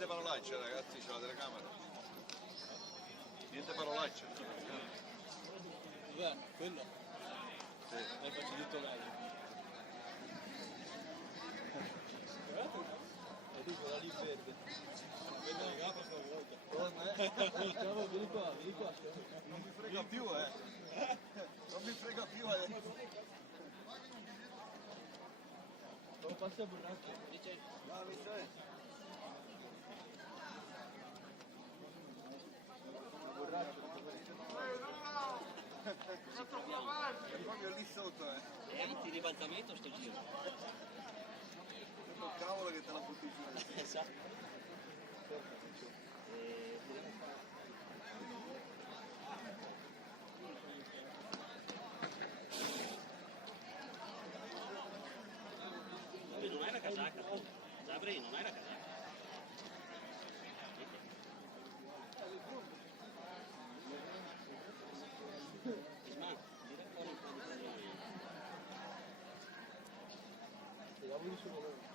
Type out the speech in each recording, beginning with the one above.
Niente parolacce ragazzi, c'è la telecamera. Niente parolacce. Dov'è? Quello? Sì. Dai, faccio tutto meglio. E tu quella lì verde. Quella è la prossima volta. Ciao, vieni qua, vieni qua. Non mi frega più, Non mi frega più, Non passa burracco. È proprio lì sotto, È antiribaltamento sto giro. Tutto cavolo che te la butti giù. Esatto. Non hai la casacca, Zabri, non hai la casacca. Isma, tira fuori un po' di palloni. Lavori solo loro.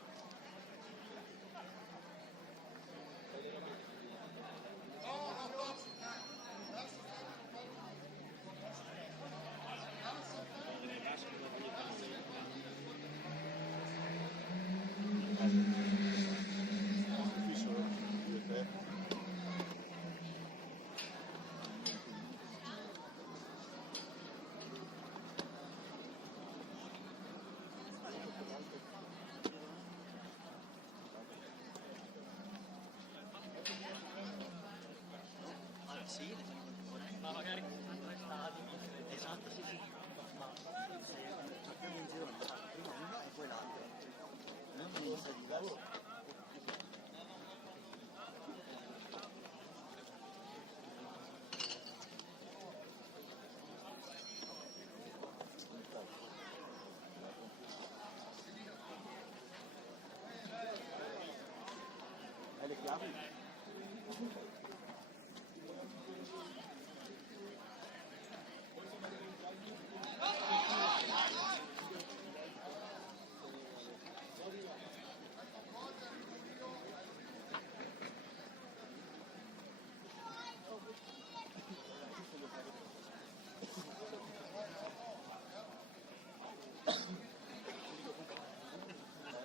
Sì, ma magari esatto, sì, sì. Ma abbiamo in giro prima una e poi l'altra. Non mi sa di lavoro. E le chiavi?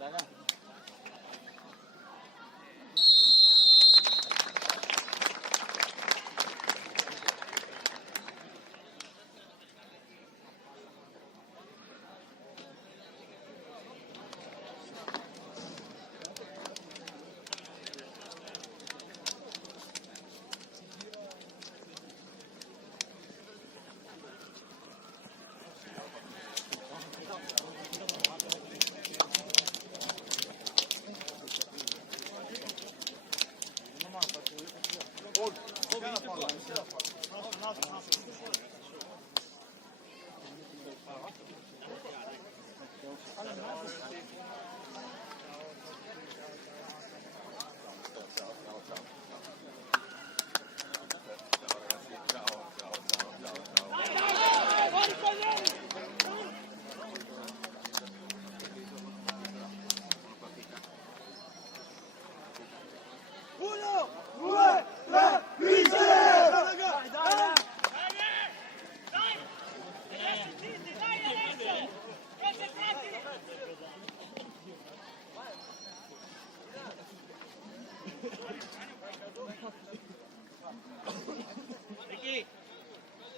Raga.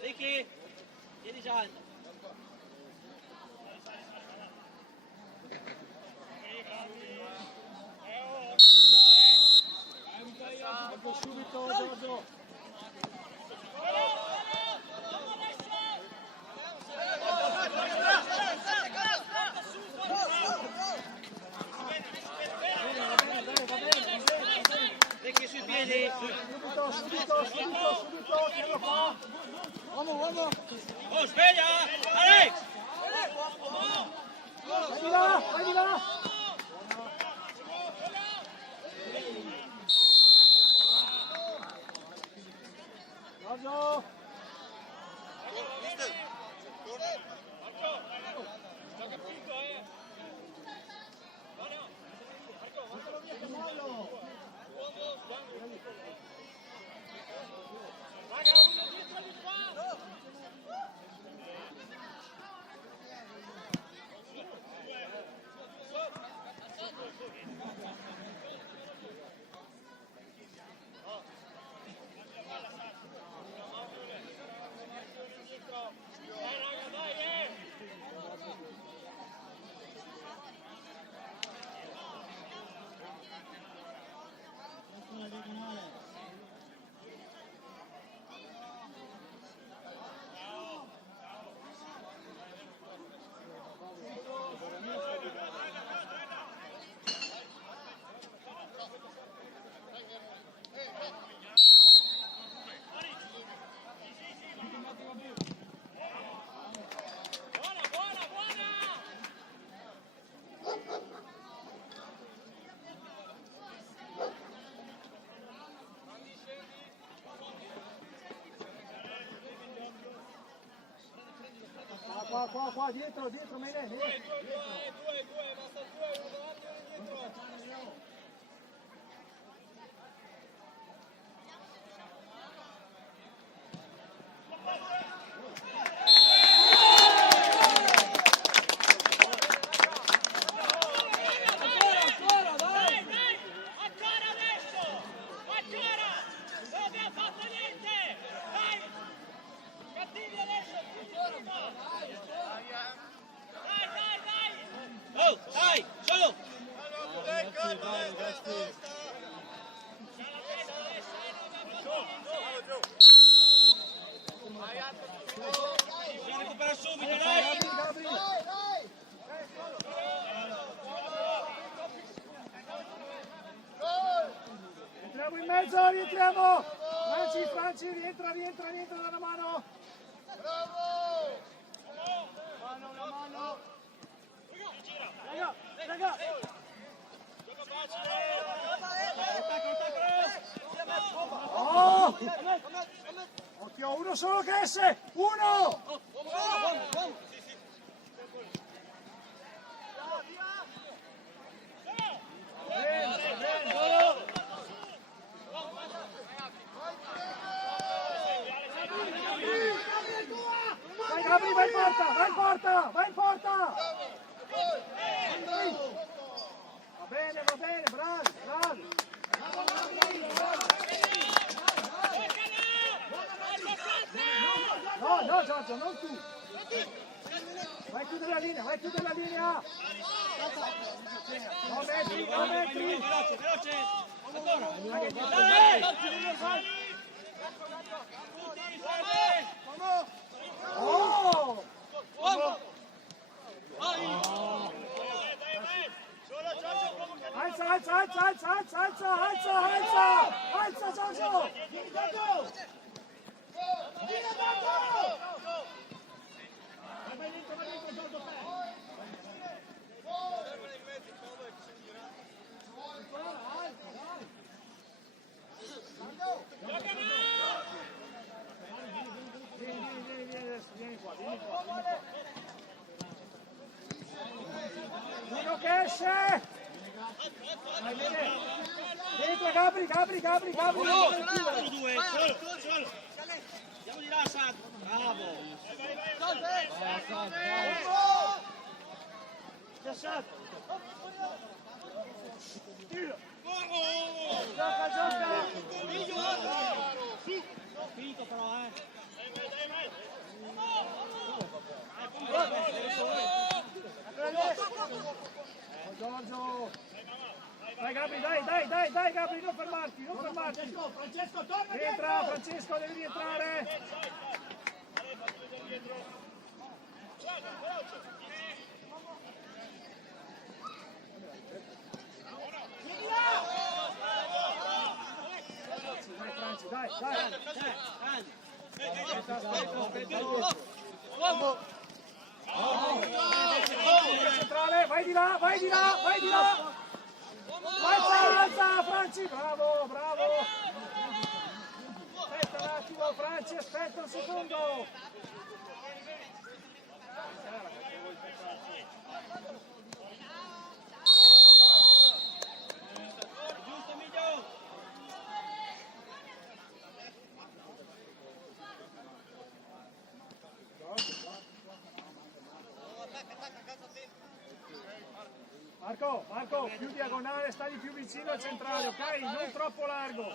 Ricky, vieni Gian. Subito, Giorgio. Ricky sui piedi. Subito, tiro qua. Uomo. Oh, sveglia! Alex! Vai di là. Giorgio. Qua, dietro, Mene. Due, basta due, uno davanti e uno dietro. Entriamo in mezzo, rientriamo! Franci, rientra da una mano! Bravo! Mano! Raga! Oh! Occhio, uno solo che esce! Uno! Vai Gabri, vai in porta! Va bene, bravi! No, Giorgio, non tu! Vai tu della linea! No metri! Veloce! Oh! Alza Giorgio! Vieni qua. Uno che esce! Vai bene! Dentro Gabri! Due, solo! Andiamo di là, Sad! Bravo! Gioca! Finito però, Giorgio! Dai Gabri, dai Gabri, non fermarti! Francesco, torna Entra, Francesco, devi rientrare! Dai, centrale, vai di là! Alza, Franci, bravo! Aspetta un attimo, Franci, aspetta un secondo! Giusto, Miglio! Marco, più diagonale, stai più vicino al centrale, ok? Non troppo largo.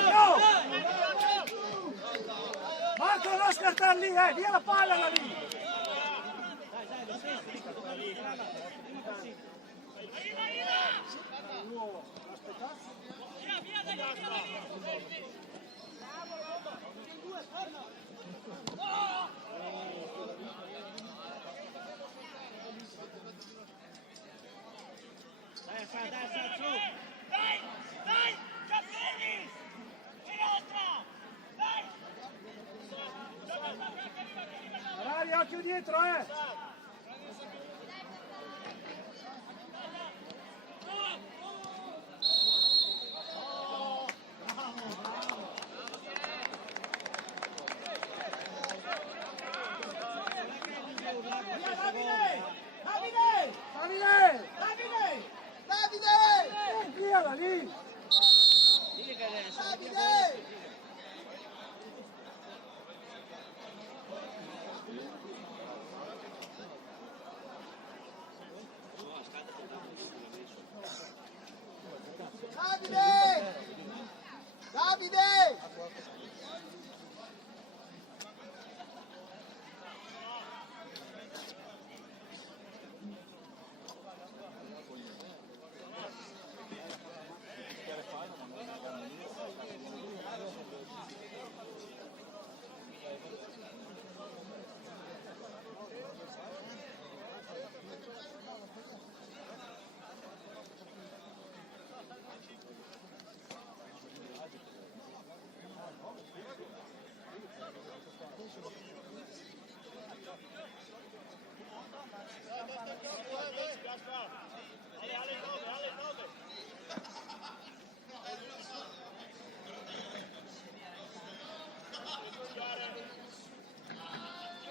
No! Marco, non scartare lì, via la palla da lì! Bravi, occhio dietro, Via da lì!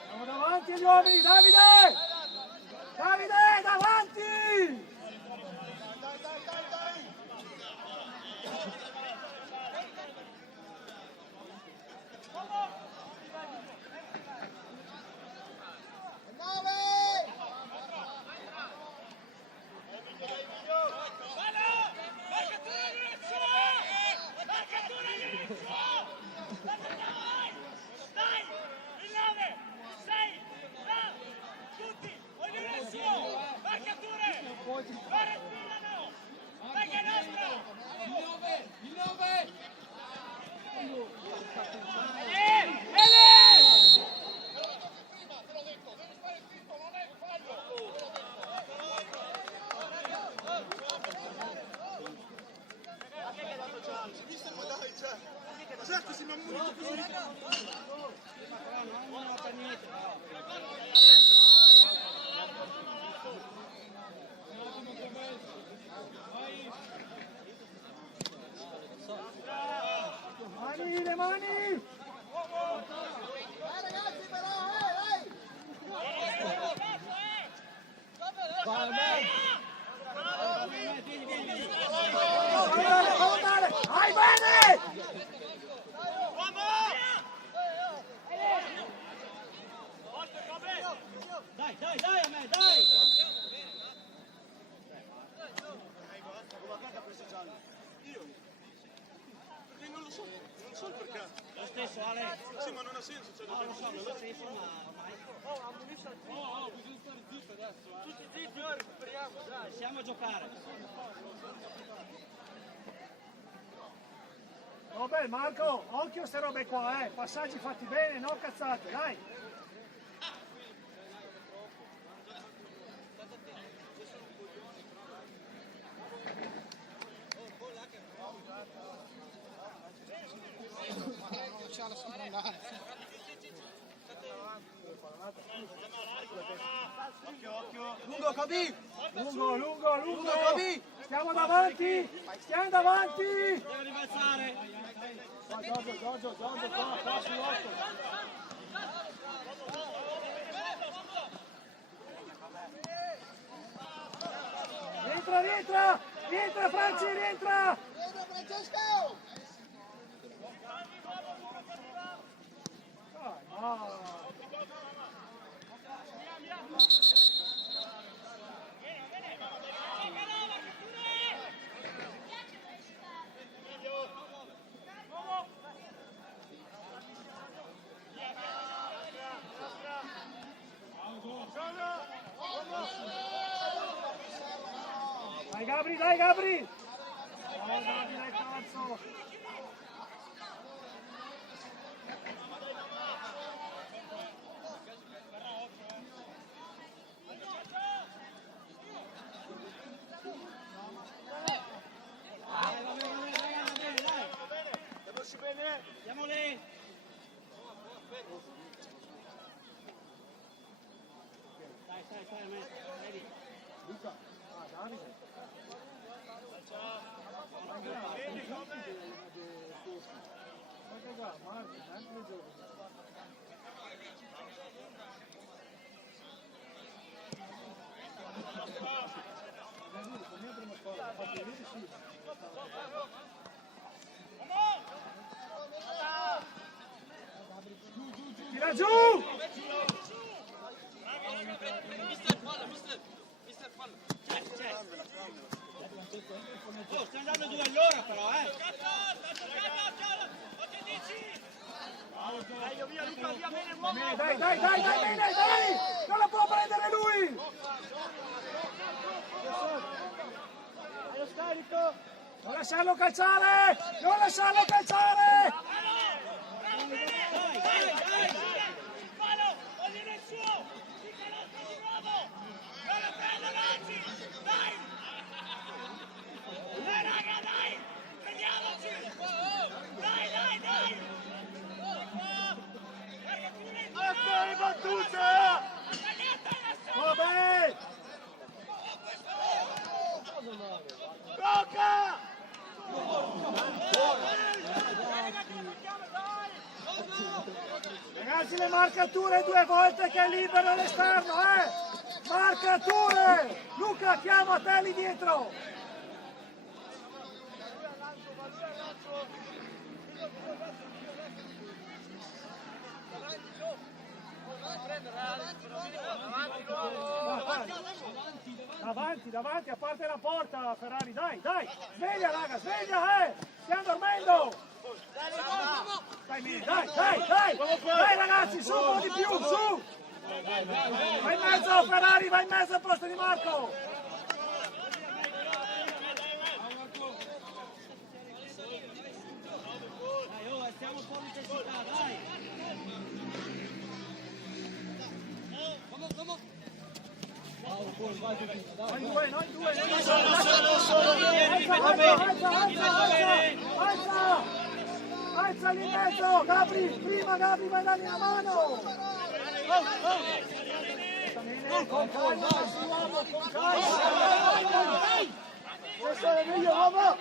Siamo davanti agli uomini, Davide! Davide, davanti! Mani, le mani! Ragazzi però, Vai bene! Dai, a me, dai! Non lo so il perché. Lo stesso, Ale. Sì, ma non ha senso. Cioè, No, lo so, lo stesso, ma ormai. bisogna stare zitti adesso, Tutti zitti, ora recuperiamo, dai. Siamo a giocare. Vabbè Marco, occhio a ste robe qua, passaggi fatti bene, no cazzate, dai! Lungo Kobe! Lungo! Stiamo davanti! Stiamo davanti! Devo ribalzare. Qua, Giorgio, qua, sull'otto! Rientra Franci, rientra! Pedro Francesco! Dai Gabri! Oh, dai, cazzo! Luca. Ah, Davide. Guarda qua, Marco, anche le giochi. Tira giù! Oh, stai andando 2 all'ora però, Via Luca, via, bene, uomo! Dai, bene, dai! Non la può prendere lui! Allo scarico! Non lasciarlo calciare! Non lasciarlo calciare! Ok, battuta! Vabbè! Gioca! Ragazzi, le marcature 2 volte che è libero all'esterno, Marcature! Luca, chiama te lì dietro! Davanti, a parte la porta, Ferrari, dai! Sveglia, raga, sveglia, Stiamo dormendo! Dai, ragazzi, su, un po' di più, su! Vai in mezzo, Ferrari, vai in mezzo al posto di Marco! Dai, stiamo un po' di intensità, dai! Vai in due, alza lì in mezzo, Gabri, prima Gabri, vai a dargli una mano! Con calma, uomo, con calma! Questo è meglio, uomo!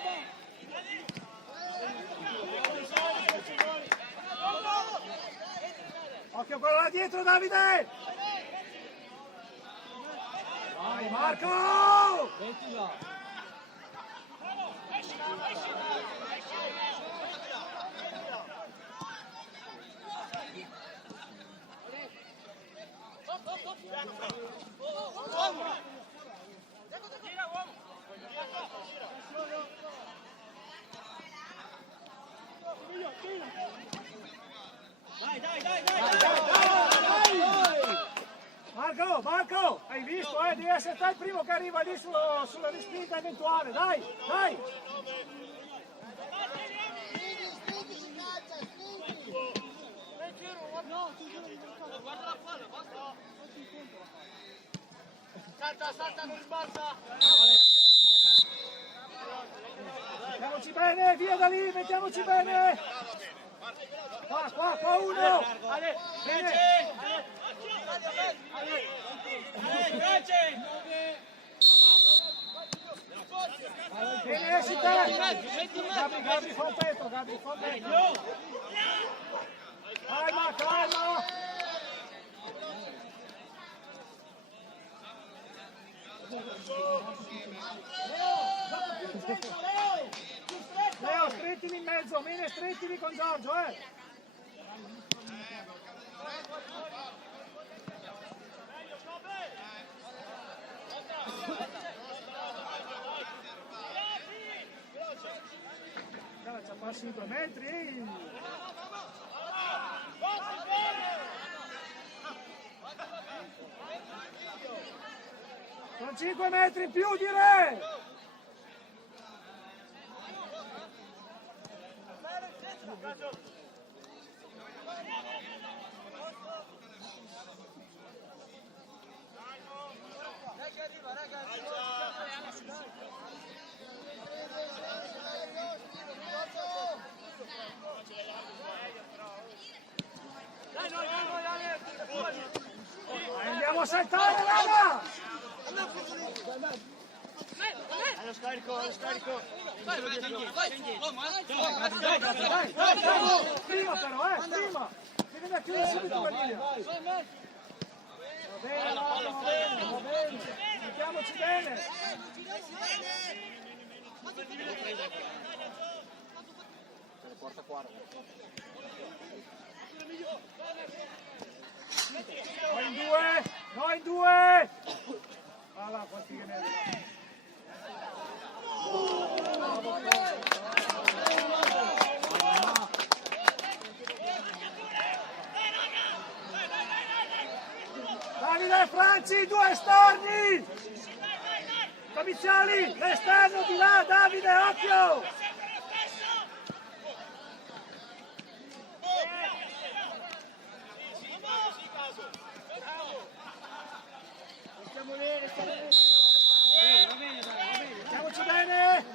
Occhio quello là dietro, Davide! Vai Marco! Marco, hai visto, devi essere te il primo che arriva lì sulla respinta eventuale, dai! Salta, non sbalza! Mettiamoci bene, via da lì, mettiamoci bene! Qua uno! Bene! Bene, esci te! Gabri, fa un petto! Calma! Leo, strettimi in mezzo, bene, strettimi con Giorgio, Ci passi 2 metri! Con 5 metri in più, direi! Andiamo a saltare, raga! scarico. Vai, Prima però, prima. Devi andare chiudere subito per via. Va bene. Mettiamoci bene. Porta qua. No in due. Va là, quanti che ne Davide, Franci, due esterni! Caviziali, l'esterno di là, Davide, occhio! Stiamoci bene!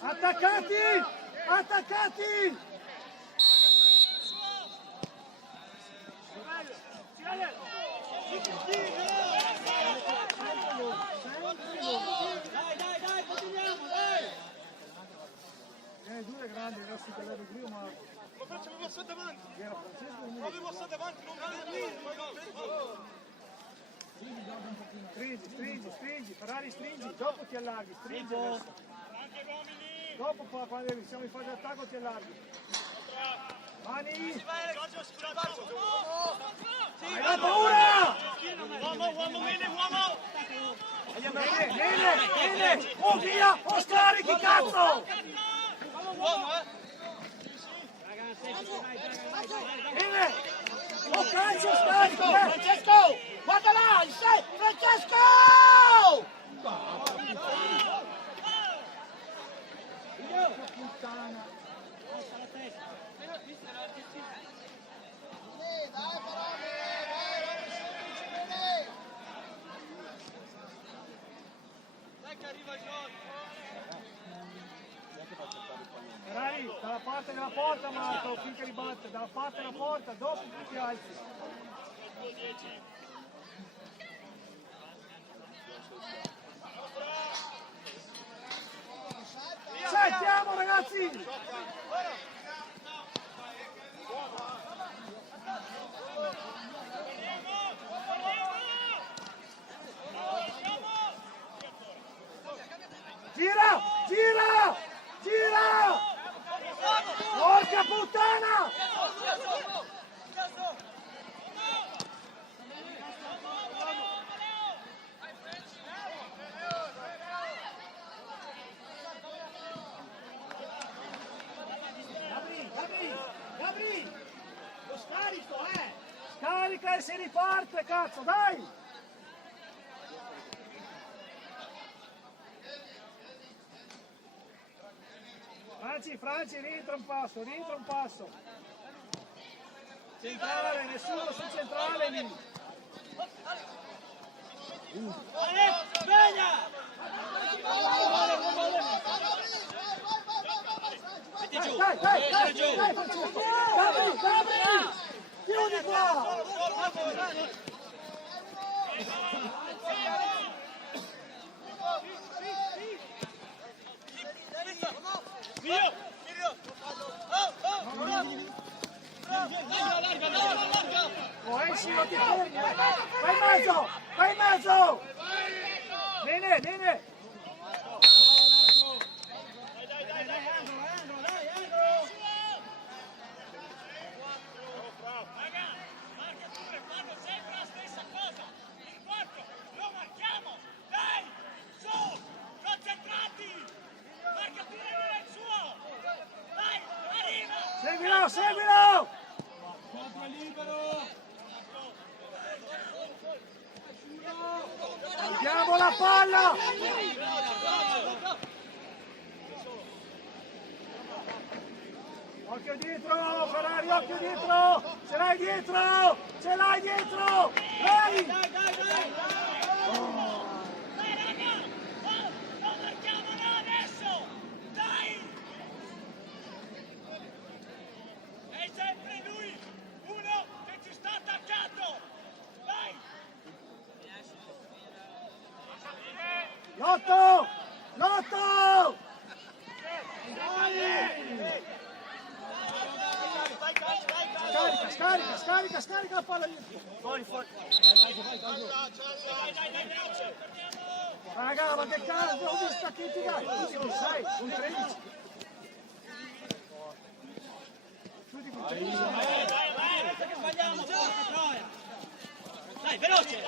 Attaccati! Attaccati! Dai, continuiamo, dai! Due grandi, adesso che levo qui, ma... Ma facciamo mossa davanti! Era Francesco o Avevo mossa davanti, non Stringi, Ferrari stringi, dopo ti allarghi, stringi adesso. Dopo quando siamo in fase d'attacco ti allarghi. Mani! Hai la paura! Uomo, uomo! Bene! Oh via! Oh scarichi, cazzo! Bene! Oh calcio, scarico! Francesco! Guarda là! Il 6! Francesco! Puttana! Dai che arriva il gol! Ferrari, dalla parte della porta Marco, finché ribatte, dalla parte della porta, dopo ti alzi. Sentiamo ragazzi! Gira! Porca puttana! Gabri! Lo scarico, Scarica e si riparte, cazzo, dai! Franci, rientra un passo. Centrale, nessuno su centrale lì. Sveglia! Dai, Gabri! Chiudi qua! Esci, non ti fermi! Vai in mezzo! Bene! Seguilo! Diamo la palla! Occhio dietro, Ferrari, occhio dietro! Ce l'hai dietro! Vai! Lotto! Lotto! Scarica la palla dietro. Fuori, fuori. Raga, ma che cazzo, ho visto che ti dai? Tutti con 6, con 13. Tutti con 13. Che sbagliamo, porca troia! Dai, veloce!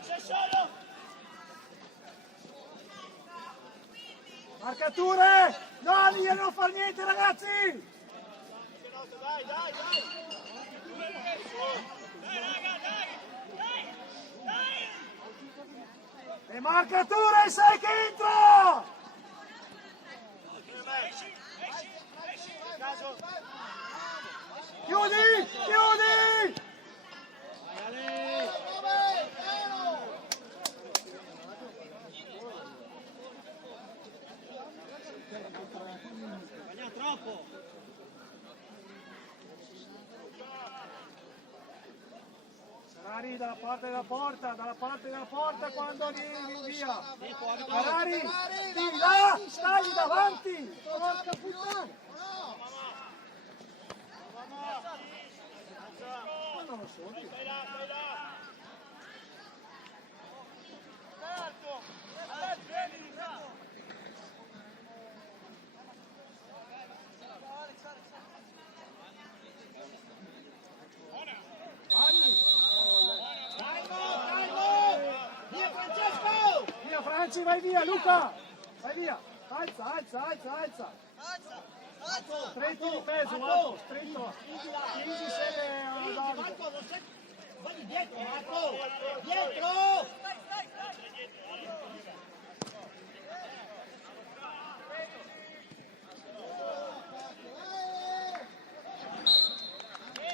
Sei solo! Marcature! No, lì non far niente, ragazzi! E marcature, sai che entra! Chiudi! Chiudi! Sbagliamo troppo! Ferrari dalla parte della porta quando arrivi via. Ferrari, di là, stai davanti. Porca puttana. Ma non lo so. Via Francesco! Via Franci, vai via, Luca. Vai via. Alza. Stretto di peso, Marco. Stretto. Spingi se Davide. Marco, non sei... Vai dietro, Marco! Dietro!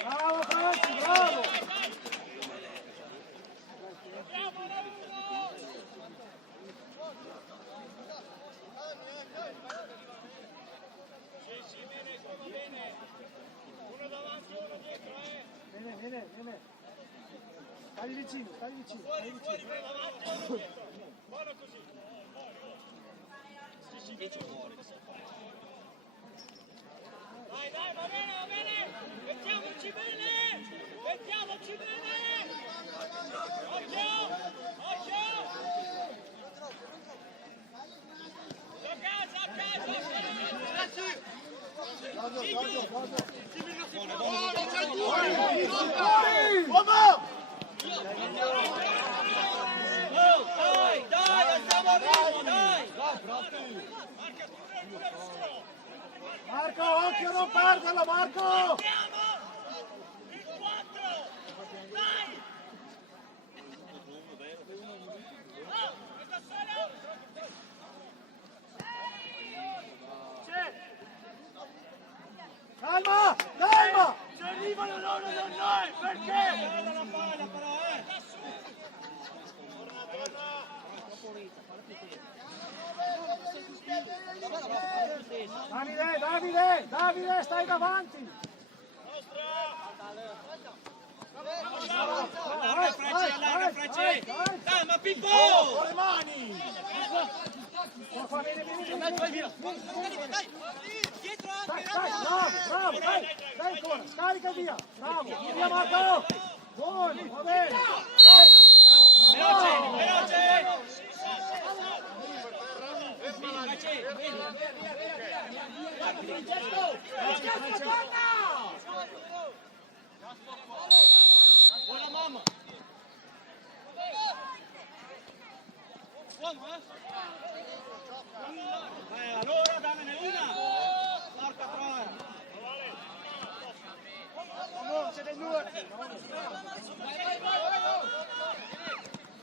Bravo Franci, bravo. Viene. Stai vicino. Dai, va bene! Mettiamoci bene! Occhio! Dai, andiamo a ritmo, dai! Marco, occhio, non perderlo, Marco! Il 4! Dai! Calma! Se arrivano loro non noi, perché? Bella la palla però, Davide, stai davanti! Allarga, Franci! Dai, ma Pippo! Con le mani! Bravo, dai ancora, scarica via! Bravo, via Marco! Buono, va bene! Veloce! Francesco, torna! Buona mamma! Allora dammene una! Porca troia! C'è del due!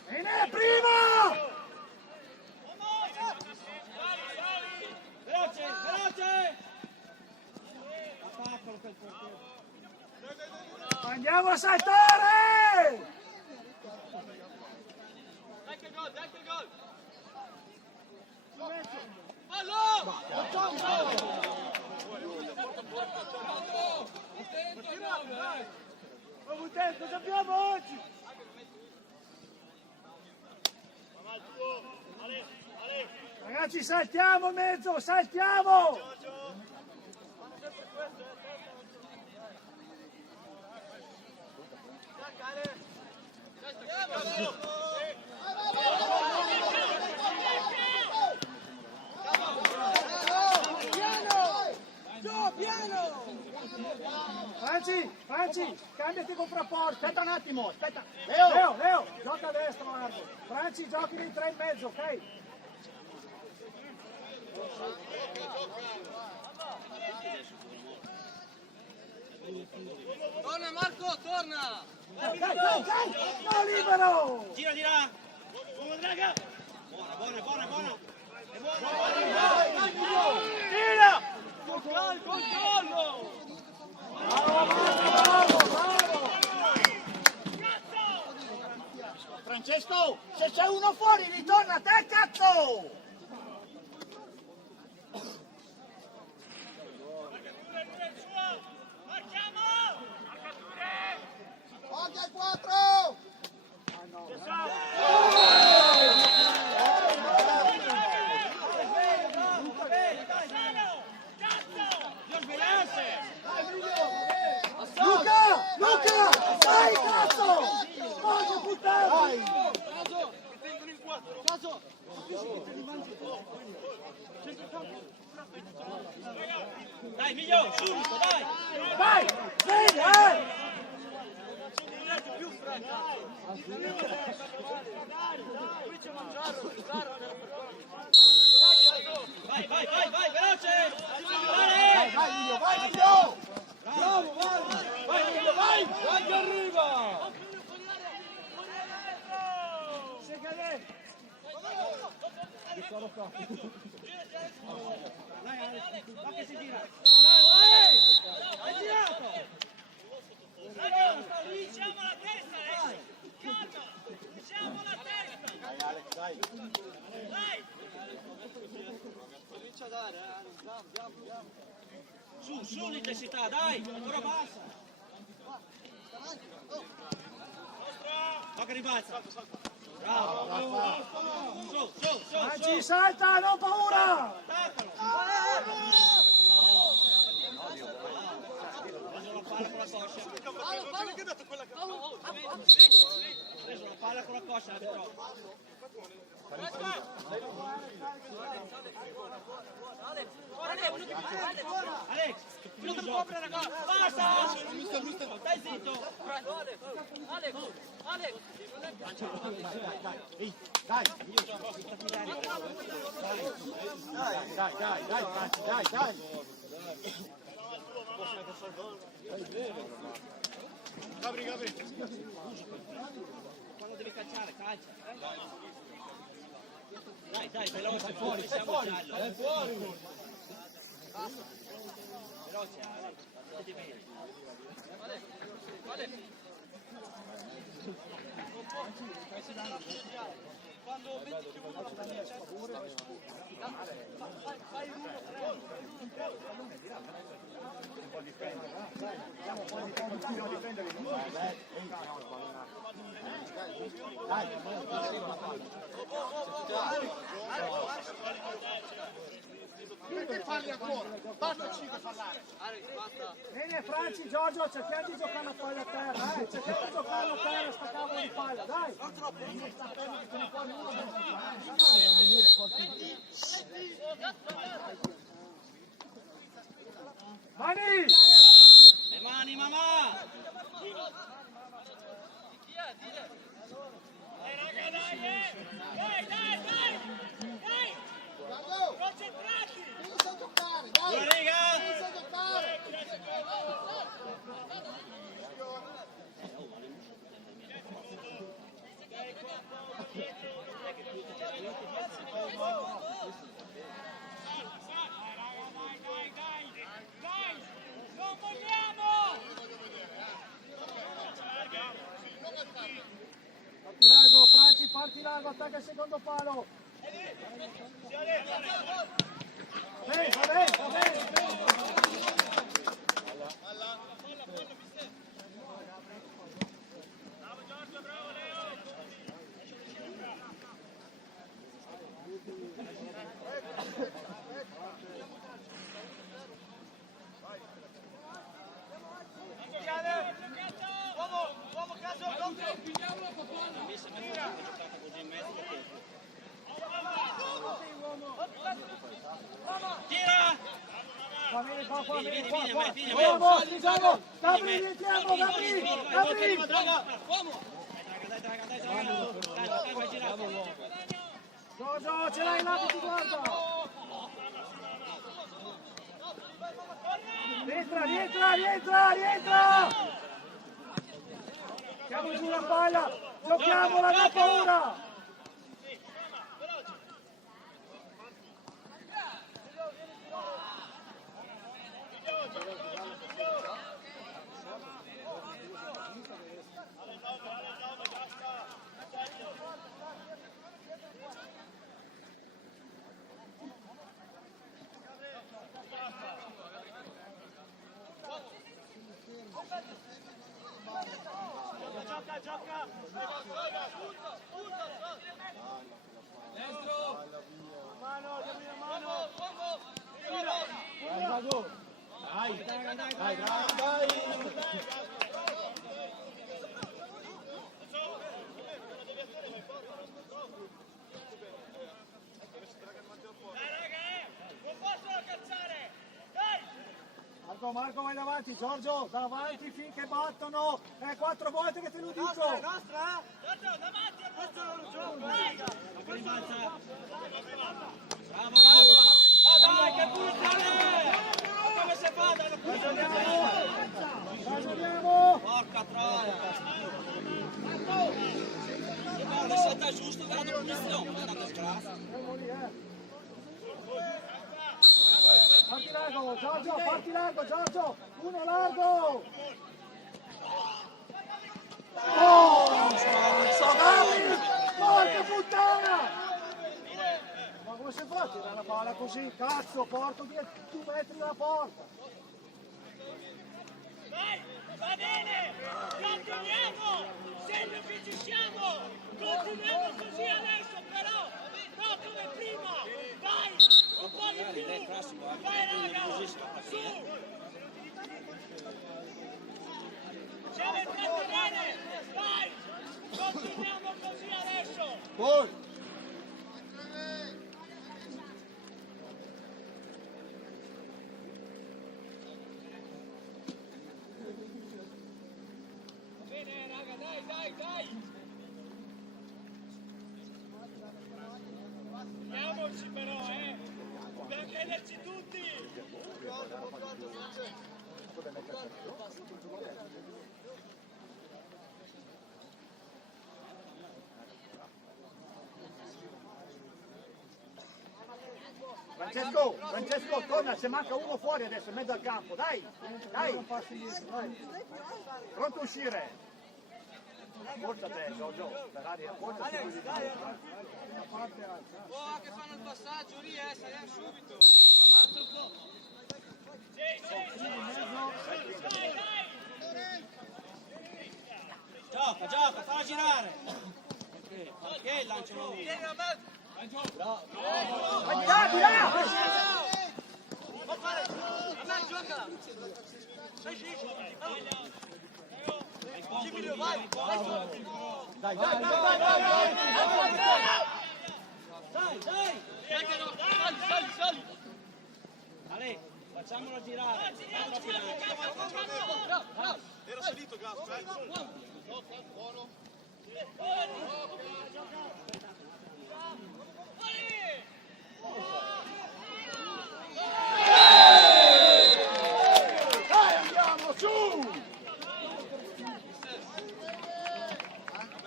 Viene prima! Veloce! Andiamo a saltare! Dai che gol! Fallo! Cosa abbiamo oggi? Ragazzi, saltiamo in mezzo, saltiamo! Franci, cambiati con Frapport, aspetta un attimo, aspetta. Leo, gioca a destra, Marco. Franci, giochi dei 3 in mezzo, ok? Torna Marco, torna! Dai, no, libero! Gira di là! Buona draga! Buona! È buona! Tira! Controllo! Bravo! Francesco, se c'è uno fuori ritorna a te, cazzo! Oggi 4! Luca! Dai, cazzo! Porca puttana! Dai, Miglio, subito, dai! Vai! Sveglia, Vai, veloce! Vai Miglio! Bravo, vai! Vai che arriva! Che si gira! Hai girato! Diciamo la testa adesso! Calma! Diciamo la testa! Dai Alex, dai. Dai! Comincia a dare, andiamo. Su l'intensità, dai! Ancora bassa! Ma che ribalza! Bravo! Su! Franci, salta, non paura! Attaccalo! Preso la palla con la coscia! Preso la palla con la coscia, però! Alex, non ti può prendere ragazzi! Basta! Stai zitto! Alex! Dai! Gabri. Quando devi calciare, calcia! Dai, veloce, fuori, siamo giallo! È fuori! Veloce, vedi bene! Quando vedi che uno fai Perché falli ancora? Basta 5 fallare. Bene, Franci, Giorgio, cerchiamo di giocare la palla a terra, cerchiamo di giocare a terra, sta cavolo di palla, dai! Mani! le mani, mamma! Dai! Guardo! Concentrati! Inizia a giocare, dai! Buona riga! Inizia a giocare! Non vogliamo! Parti largo, Franci, parti largo, attacca il secondo palo! Va bene! mi sembra che sia giocata così in mezzo perché tira! Vieni qua, Vieni, vieni vieni, qua. vieni, vieni, Andiamo, vieni. andiamo. Gabri, rientriamo, Gabri. Gabri. Dai, vai girato. Giorgio, ce l'hai là che ti guarda. Rientra. Siamo giù la palla. Giochiamola, non paura. Gioca. Mano. Dai. Marco, vai davanti, Giorgio, davanti finché battono, 4 volte che te lo dico. Giorgio, davanti, questo non lo gioco, bravo, dai, che punizione! Come si fa? Ragioniamo! Porca troia! Non è stata giusto per la punizione, ma è una disgrazia. Parti largo, Giorgio! Uno largo! Oh! Porca puttana! Ma come si fa a tirare la palla così? Cazzo, porto 2 metri dalla porta! Vai, va bene! Continuiamo! Sempre che ci siamo! Continuiamo così adesso però! No, come prima! Vai! Un po' di più! Vai raga! Su! Siamo in bene! Vai! Continuiamo così adesso! Poi! Bene raga, dai! Andiamoci però, dobbiamo crederci tutti! Francesco, torna, se manca uno fuori adesso in mezzo al campo, dai! Pronto a uscire! Forza te, Giorgio, per aria, forza te. Che fanno il passaggio lì, saliamo subito. Gioca, falla girare. Ok, lanciano lì. Vai di là, di là! Gioca. Dai! Sali. Ale, facciamolo girare. Era salito Gas, buono. Dai, andiamo su!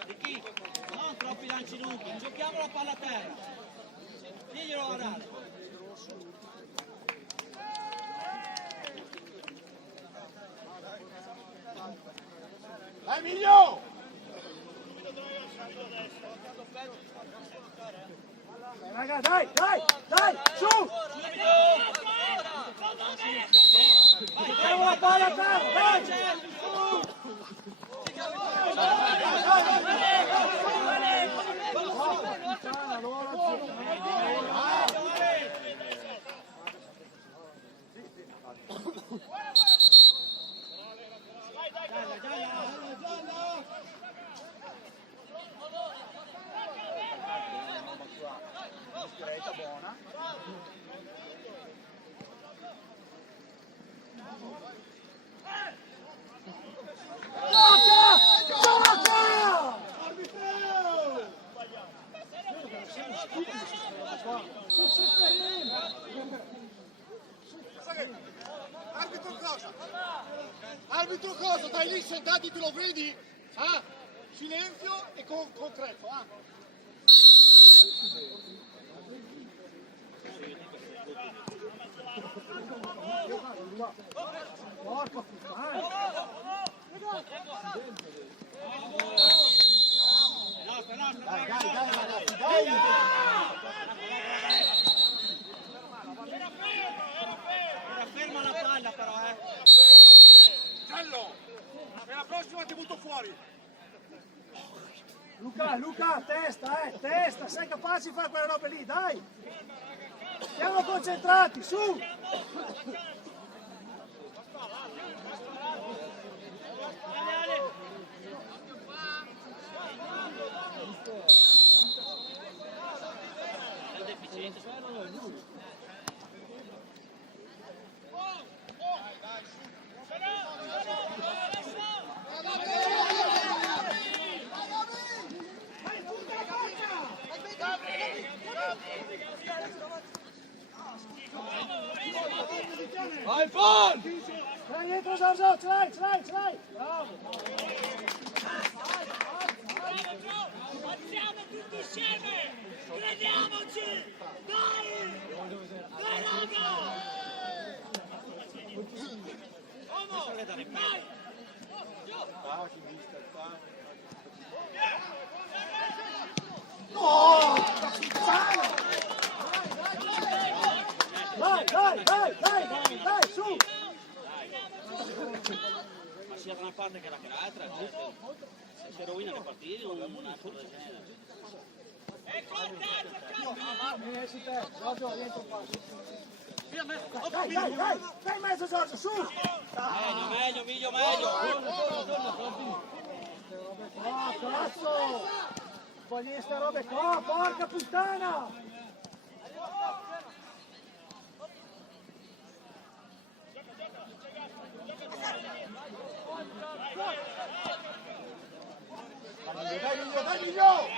Di chi? Non troppi lanci lunghi, giochiamo la palla a terra. Diglielo a Rale. Dai, Miglio! Raga, dai, su! Mettiamo la palla a terra, dai! concentrati, tu lo vedi? Ah, silenzio e concreto, ah. Porca puttana! Dai, ragazzi, dai! Era ferma la palla però, Giallo! E la prossima ti butto fuori! Luca, testa, sei capace di fare quelle robe lì, dai! Siamo concentrati, su! Vai, Fon! Dai dietro Giorgio, ce l'hai! Bravo! Alziamo tutti insieme! Crediamoci! Dai! Dai raga! Uomo! Dai! Oh! Dai, su! ma sia da una parte che dall'altra, se si rovina le partite un altro del genere. Su te, Giorgio, rientra un po'. Dai in mezzo Giorgio, su! Meglio! Oh, cazzo! Voglio ste robe qua, porca puttana! Dai, Miglio!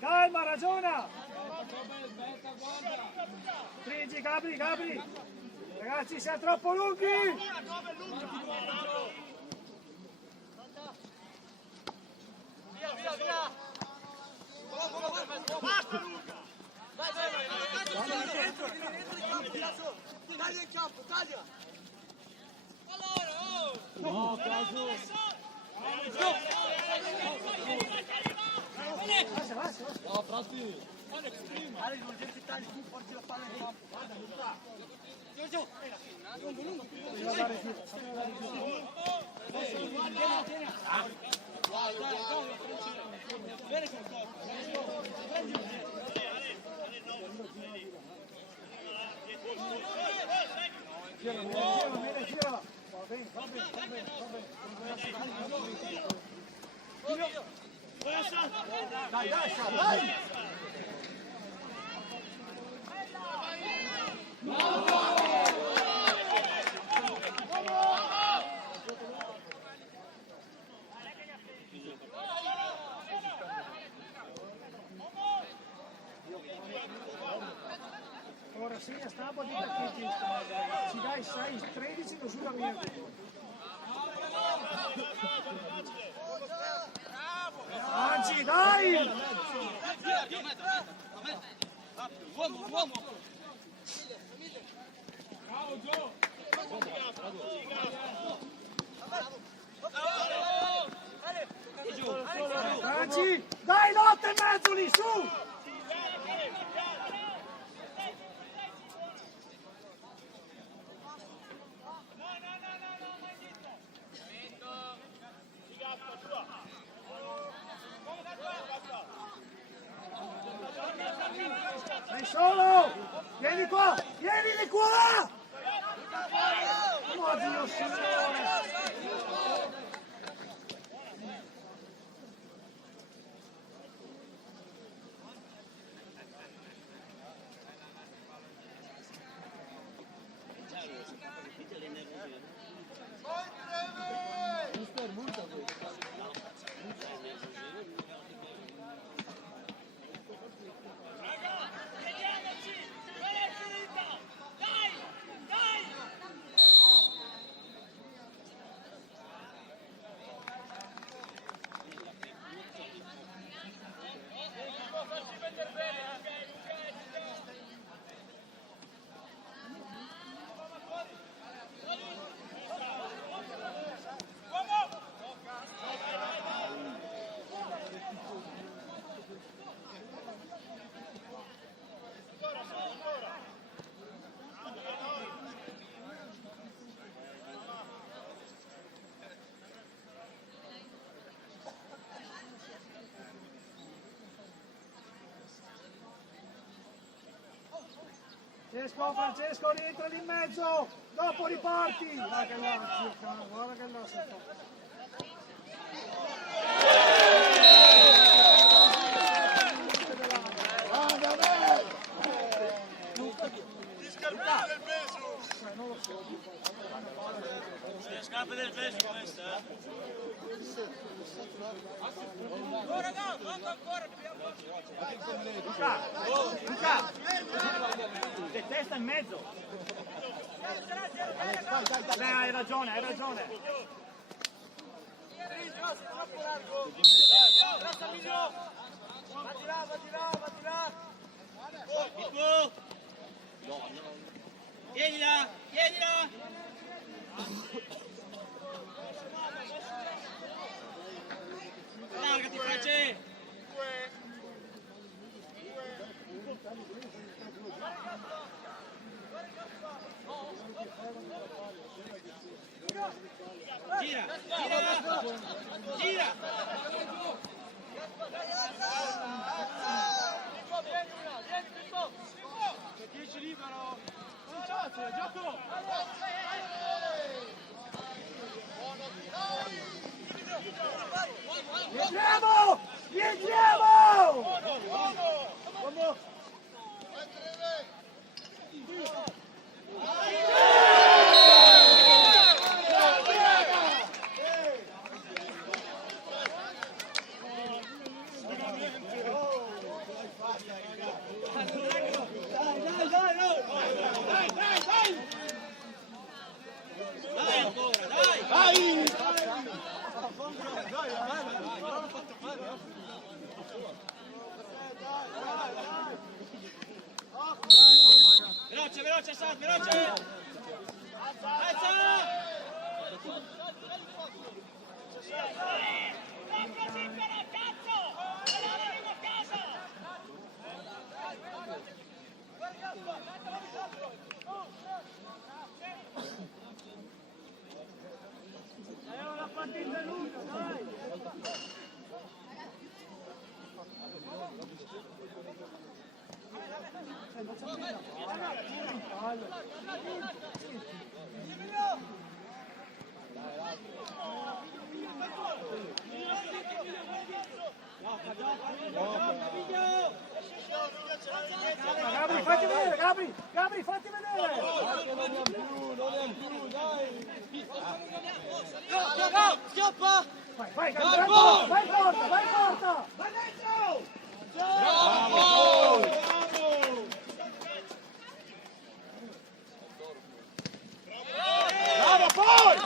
Calma, ragiona! Stringi, Gabri! Ragazzi, siamo troppo lunghi! Via! Basta, Luca! Taglia in campo, taglia! No, caso! No, Frati! Ale, non devi tagliare tu, porti la palla in campo. Guarda, Luca! Giù! Lungo! Bene con Gira! Va bene. Dai! Ora sì, stampa di partiti, ci dai 6-13 così la mia. Anzi, dai! Uomo! Bravo, Gio! Anzi, dai, lotta in mezzo lì, su! Sei solo! Vieni qua! Vieni di qua! Oh Dio Signore! Francesco, rientra lì in mezzo, dopo riparti. Guarda che là, guarda che là sei fatto. Non lo so. Le scarpe del peso queste, Oh ragazzi, manca ancora, Luca! C'è testa in mezzo! Beh, hai ragione, hai ragione! troppo largo. Grazie Emilio. Va di là, va di là, va di là. Pipo! Chiedila, chiedila! Largati, France! Gira, gira! Gira! Vieni, Pippo! C'è 10 libero! Gioco! Andiamo! Andiamo! Dai ancora, dai! Veloce, veloce, Assad, veloce! Alza! Non così però, cazzo! Ce l'avremo a casa! È una partita lunga, dai! Gabri, fatti vedere, Gabri! Gabri, fatti vedere! Schioppa! Vai, Gabri, vai porta, vai porta, vai porta! Vai dentro! Bravo! Bravo, poi!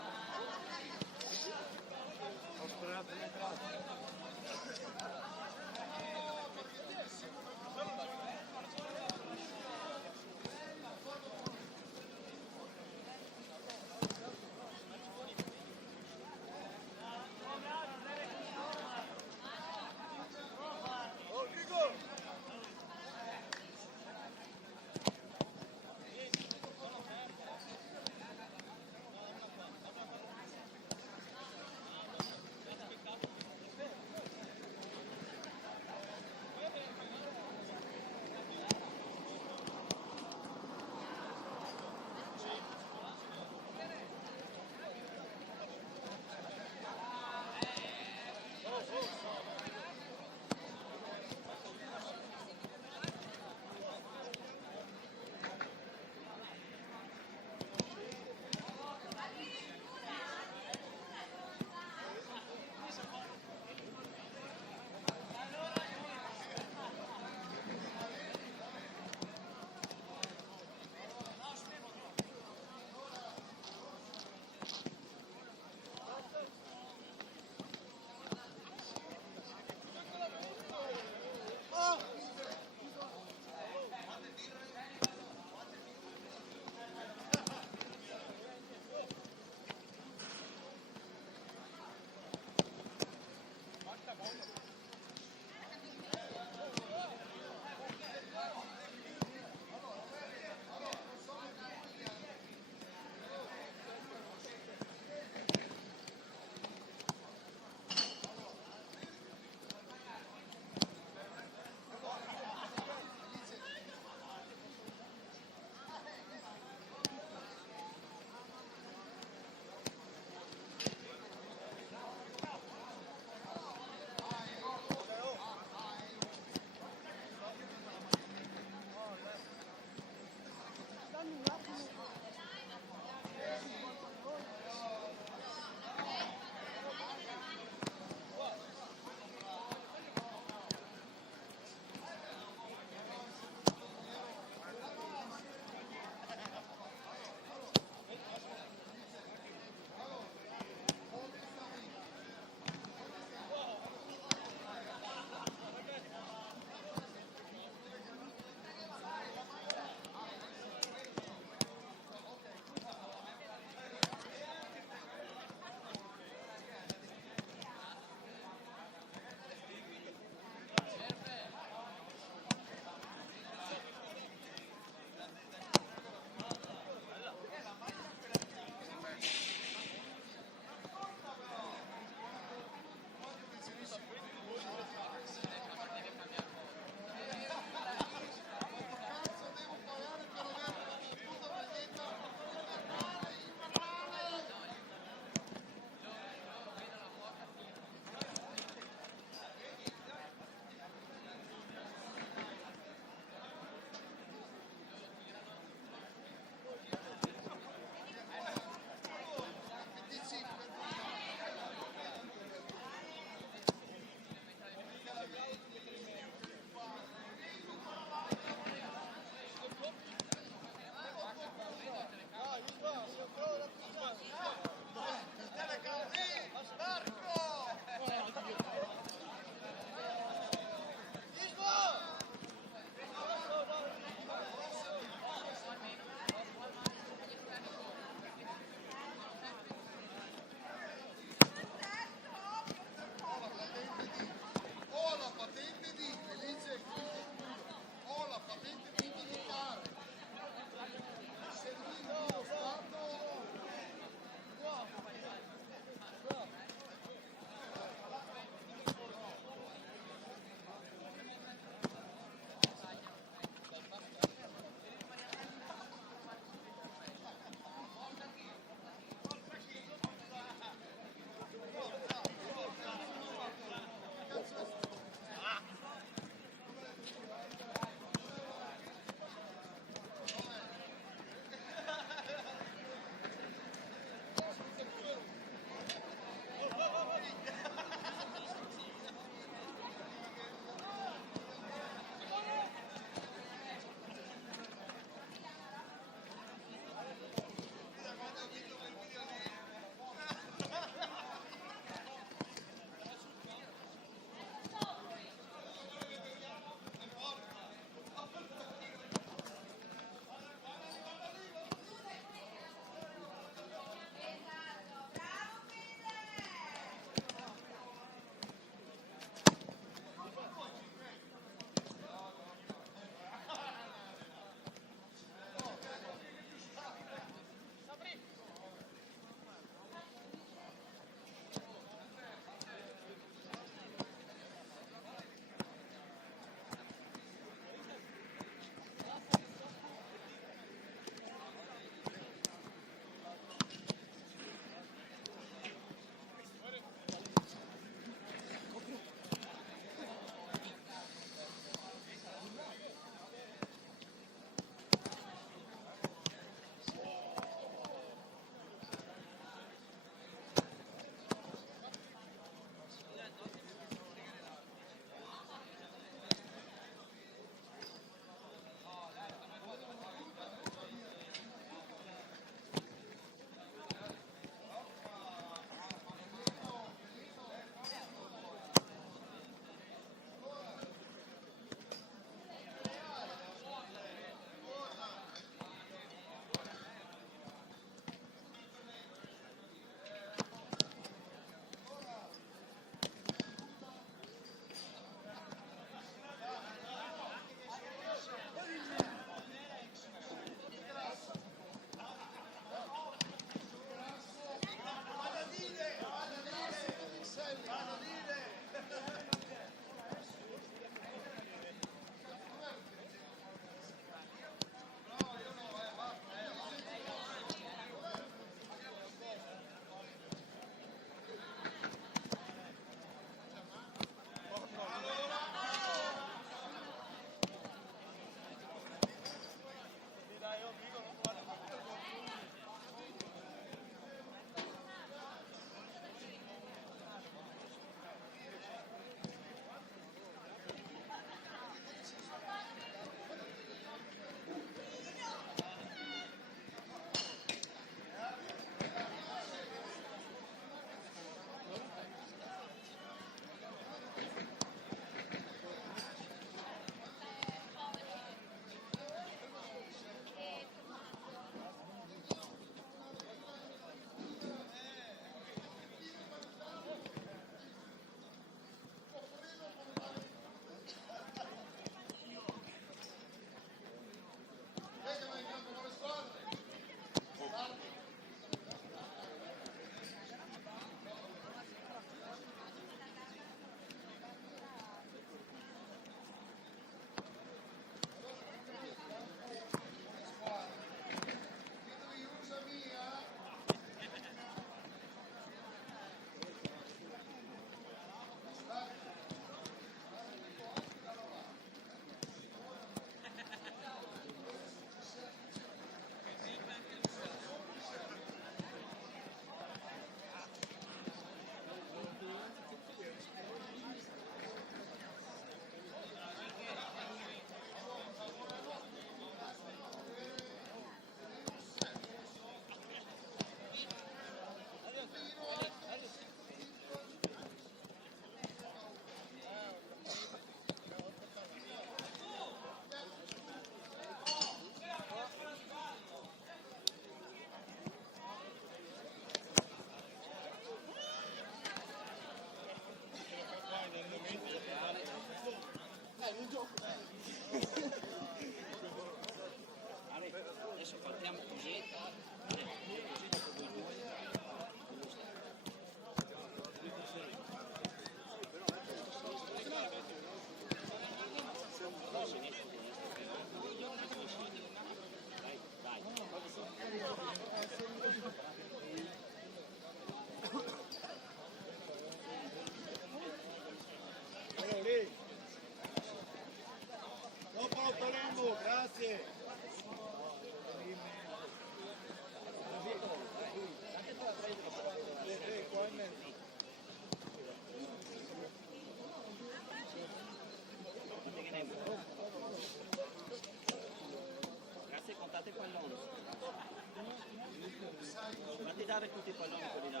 tutti i palloni quelli là.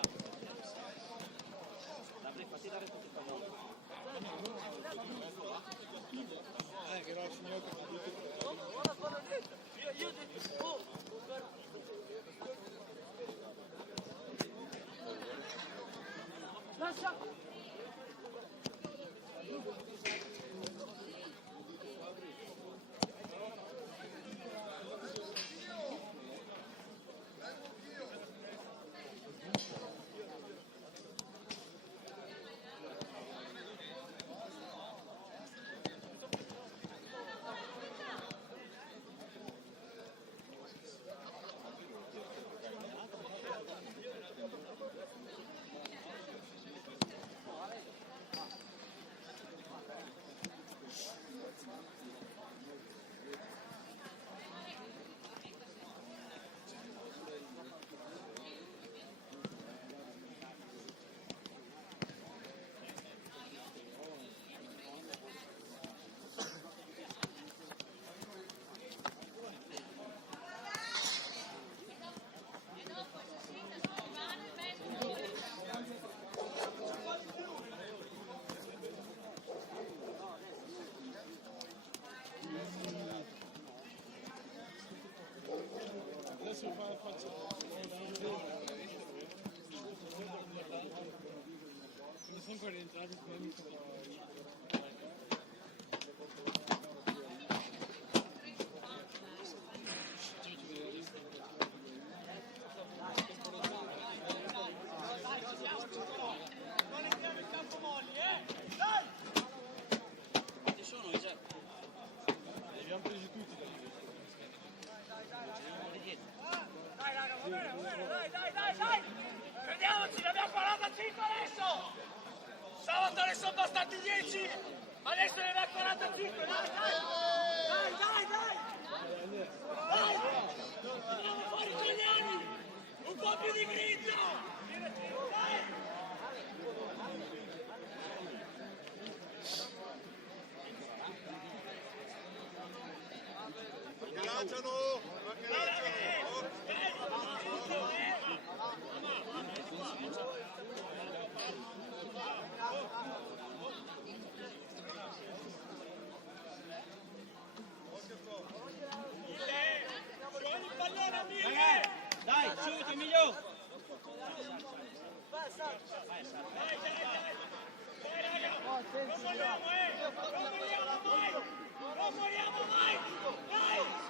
Fatti dare tutti i palloni. Che era il signore che Lascia! adesso faccio mi sempre rientrato Prendiamoci, ne abbiamo 45 adesso! Sabato ne sono bastati 10! Adesso ne abbiamo 45, dai! Dai! Andiamo fuori italiani! Un po' più di grinta! Dai! Dai, subito Emilio! Non moriamo mai! Dai!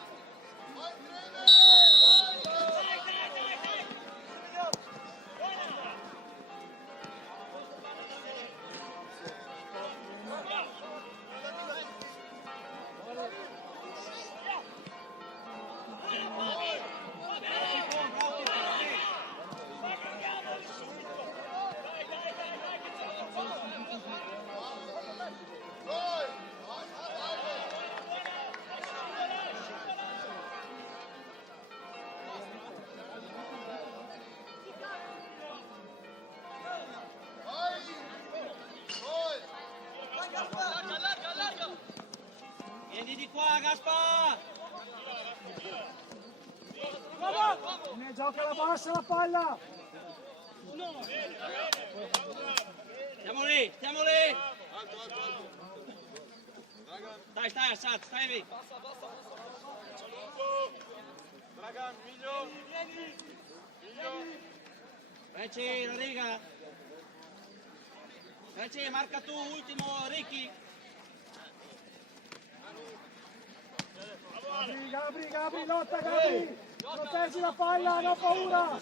Vieni di qua, Gaspar! Ne gioca la bassa la palla! Stiamo lì! Stai, Assad, stai lì! Dragan, Miglio! Reci, la riga! Reci, marca tu, ultimo, Ricky! Gabri, lotta Gabri! Proteggi la palla, non ho paura!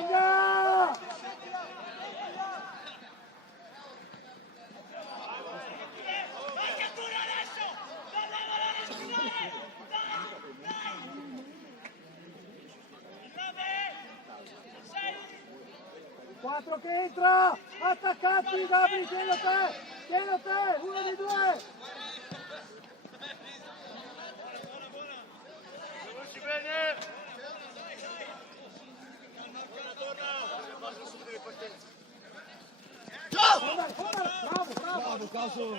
Segna! Marcatura adesso! Non devono respirare! Dai! 4 che entra! Attaccati Gabri, tienilo te! Uno di due! Conosci bene? Bravo! caso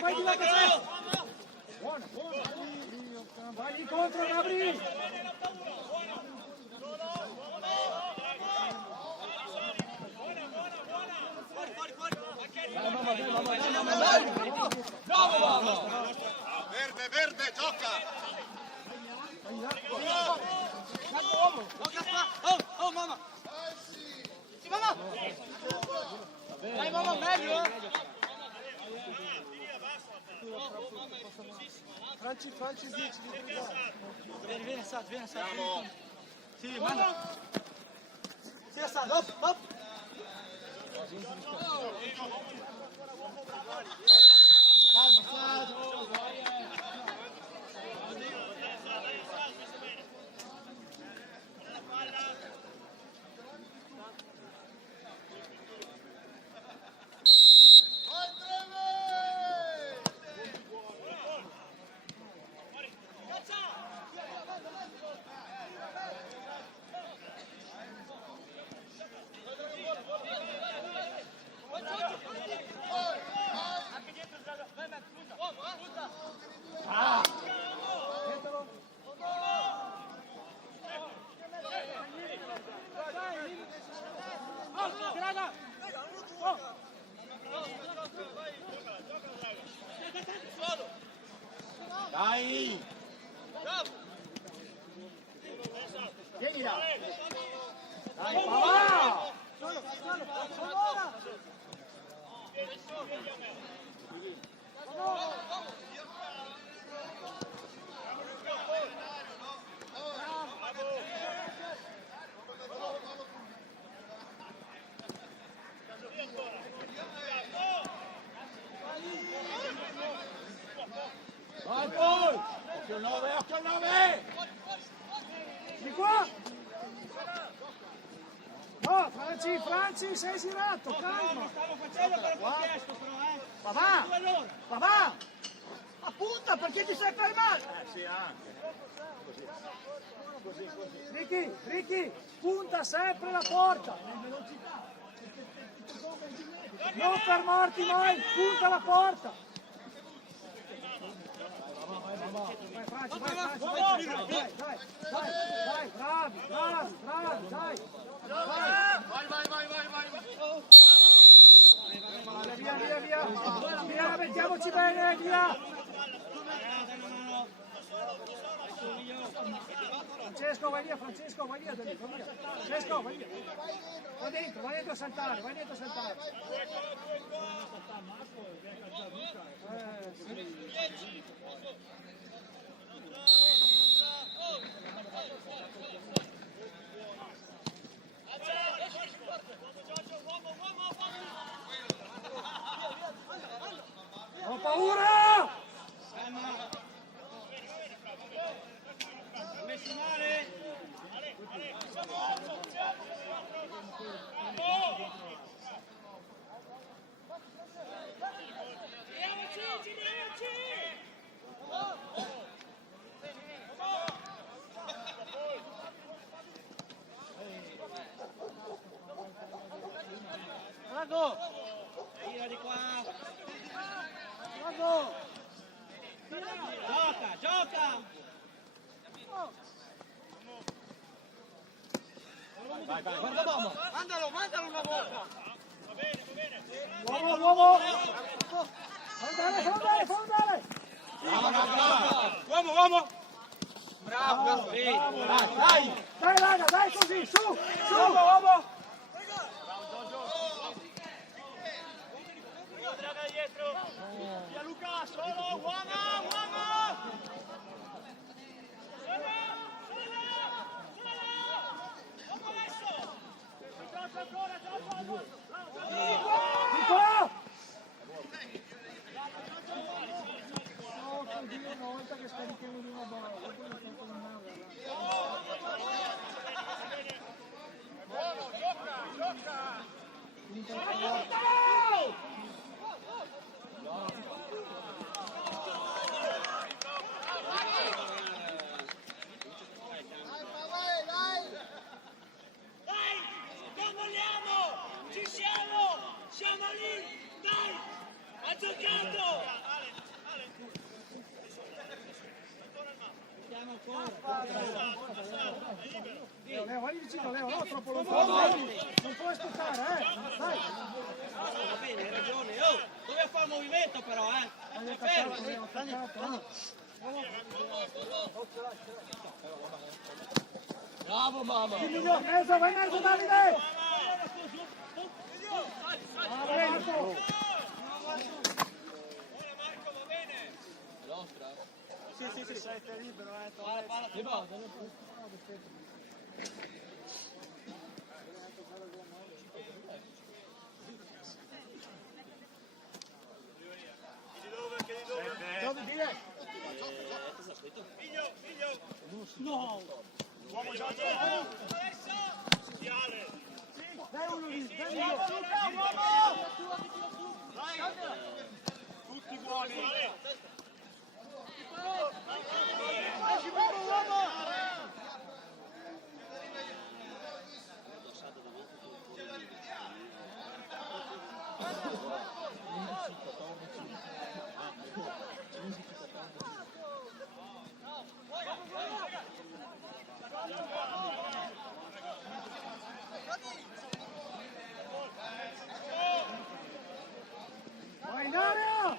Vai di là, che c'è! Buona! Vai incontro, Gabri! Verde, gioca! Oh, mamma! Mamma! Dai, mamma, meglio! Franci 10 di Vieni, Sato. Sì, manda! Sì, Sato, hop! Calma, Sato! Dai! Vieni là! Dai, papà! Vai poi! Occhio al 9! Di qua! No, Franci, sei girato, calma! Stavo facendo quello che ho chiesto, però, Papà! 2 all'ora! Papà! Appunta, perché ti sei fermato? Sì, anche. Ricky, punta sempre la porta! Non fermarti mai, punta la porta! Vai Franci, dai, bravi, dai! Via, mettiamoci bene, via! Francesco, vai via, Francesco, vai via. Francesco, vai via. Vai dentro a saltare, sì. Ho paura! Messi male! Drago! Tira di qua! Drago! Gioca! Vai, guarda l'uomo! Mandalo una volta! Uomo! Fa andare! Uomo! Bravo! Dai! Dai raga, dai così, su! Uomo! Via Luca, solo! Uomo! Di qua! No, Dio, una volta che scarichiamo di una bolla, dopo non sto con un'aula. Vai vicino Leo, no troppo lontano. Non puoi aspettare, dai. Va bene, hai ragione. Oh, dove fa il movimento però, Dai, fermo. attaccato. Bravo mamma! Mezzo, vai mezzo Davide! Bravo Marco! Nostra? Sì. Sei libero, Che vada? Dove dire? No! Uomo Giorgio! Viale! Dai uno lì, dai uno! Tutti buoni! Vai in area!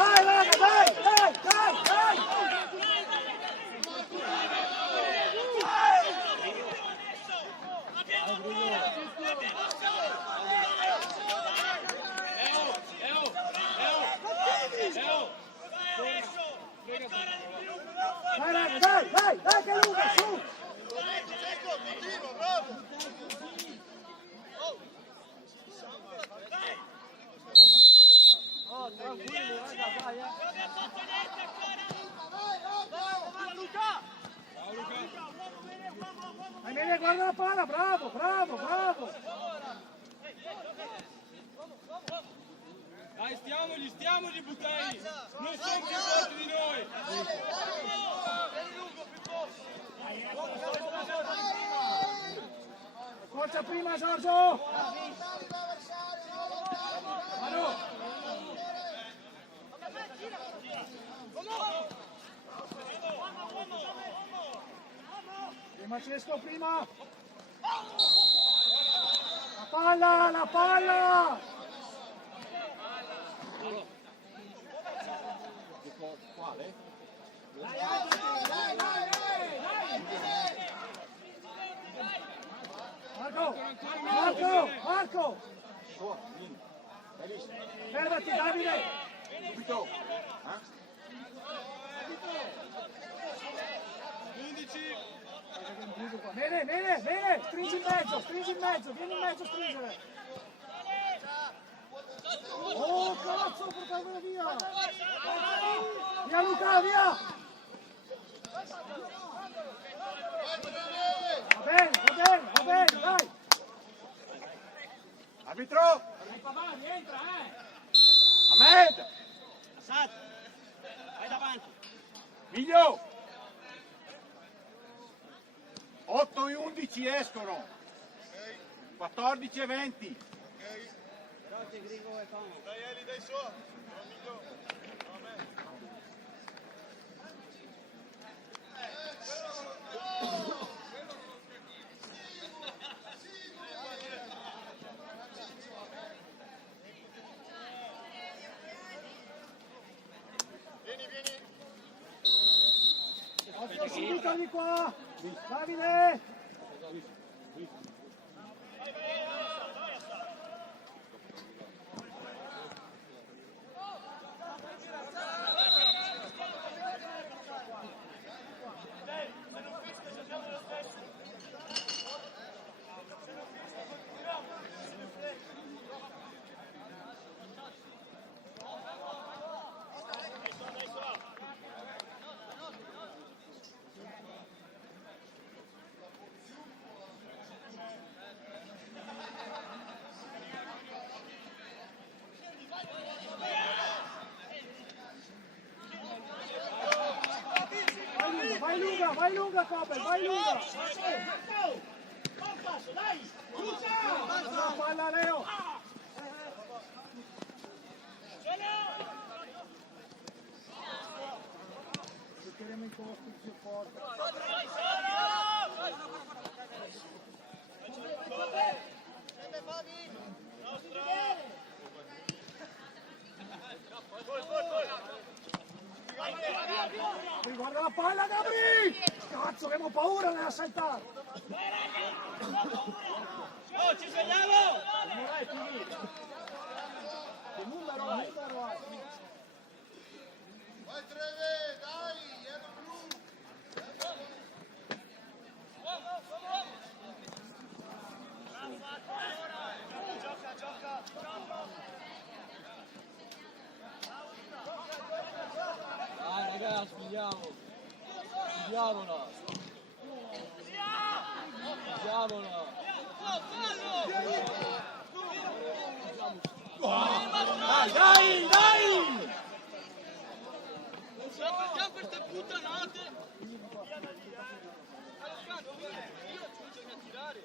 Dai raga, dai! Dai raga, dai che lunga, su! Oh, tranquilli, raga, dai, Emilia, guarda la palla, bravo! Dai, stiamogli buttare! Non sono più forti di noi! Forza prima, Giorgio! Manu! Macesco prima! La palla! Quale? Marco! Fermati Davide! Subito! 11! Bene! Stringi in mezzo, vieni in mezzo a stringere! Oh cazzo, portatela via! Via Luca, via! Va bene, dai! Arbitro! Entra, Ahmed! Assad! Vai davanti! Miglio! 8 e 11 escono! 14 e 20! Dai Eli, dai su! Occhio subito di qua! Davide! vai lunga Copper, vai lunga! Una palla Leo! Giocheremo in costi più forte. Guarda la palla Gabri! Cazzo, abbiamo paura nella saltare! Oh, ci svegliamo! Che numero hai? Vai Treve, dai, era blu. Dai ragazzi, figliamola! Figliamola! Dai! Perché queste puttanate? Bisogna tirare.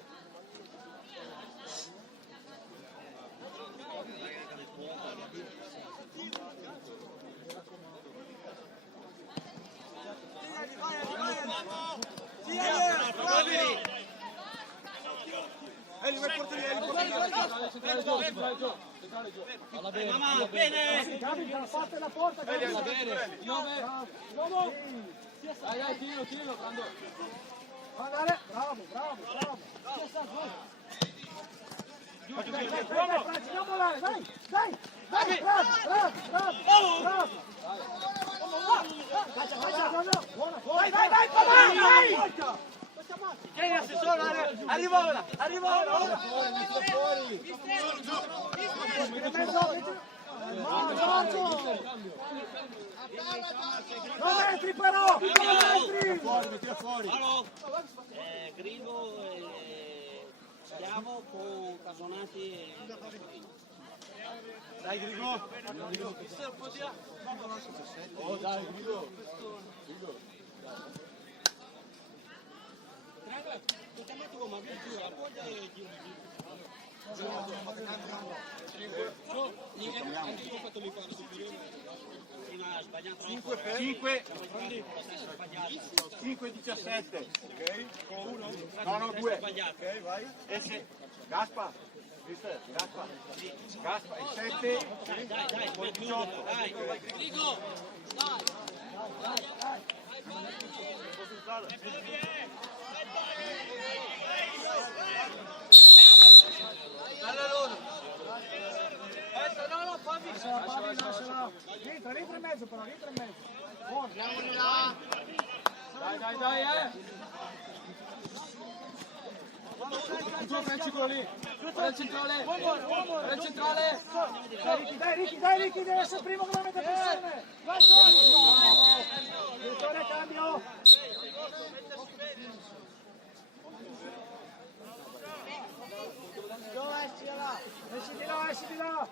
Alla bene, Mamma, bene! Gabri, te la fatta la porta, Gabri! alla bene! Bravo! Dai, tiro, quando... Andare, bravo! Dai, non volare, dai! Bravo! Vai! Tieni assessore, arriva ora! Fuori! No, Giorgio! 2 metri però! 2 metri! Fuori! Grigo siamo con Casonati Dai Grigo. Oh dai, Grigo! prima sbagliato 5-17, ok? No, 2. Ok, vai. E se Gaspa, mister, Gaspa, e 7, dai, poi 18. dai, Grigo, Lasciala. Rientra in mezzo però, Buono. Dai! Gioca il ciclo lì! Guarda il centrale! Dai Ricky, deve essere il primo che va a mettere pressione. Direttore, cambio. Esci di là.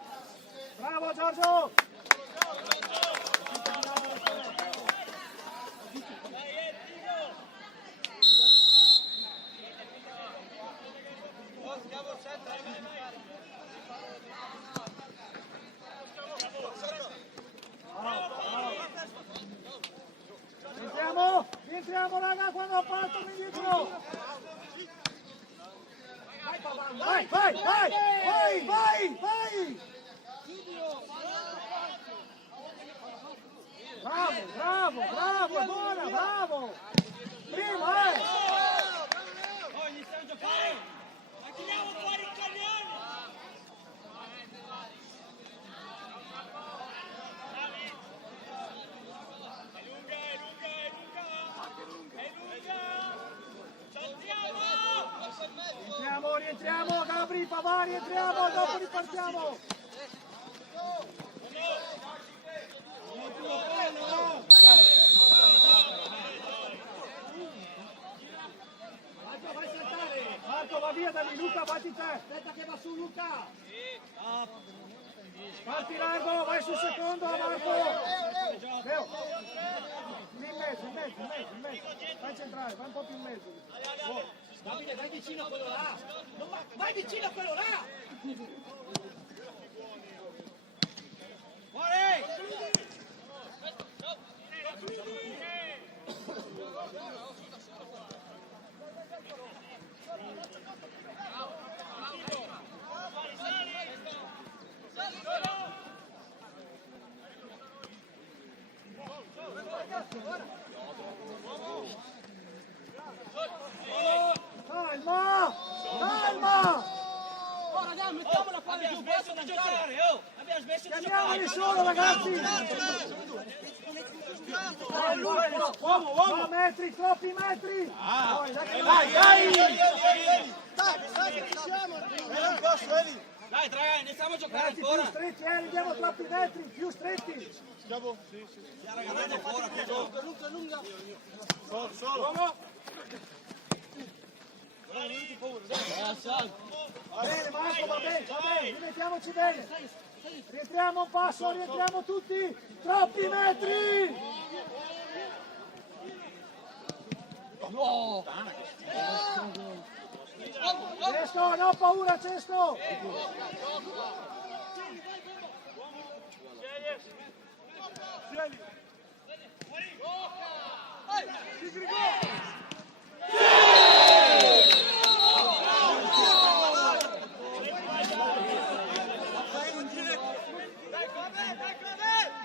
Bravo Giorgio. Rientriamo raga quando partono indietro. Vai! Bravo, è buona, bravo! Prima, Oh, gli stanno giocando! Ma tiriamo fuori il cagnone! È lunga! Saltiamo! Rientriamo, Gabri, Pavari, rientriamo, dopo ripartiamo! Marco, va via da lì, Luca, batti te! Aspetta che va su Luca! Parti largo, vai sul secondo, Marco! Leo! Lì in mezzo! a centrare, vai un po' più in mezzo. Davide, vai vicino a quello là! Vai vicino a quello là! Fuori! Calma! Calma! Oh ragazzi, mettiamo la palla giù, basta di giocare, oh! Abbiamo smesso di Chiamiamoli giocare! solo, ragazzi! Uomo! Metri, troppi metri! Dai, ragazzi, iniziamo a giocare Ragazzi, più ancora! stretti, diamo troppi metri, più stretti! Ragazzi, fuori, Bene, Marco, va bene, rimettiamoci bene! Rientriamo un passo, rientriamo tutti! Troppi metri! Cesto, no paura, Cesto!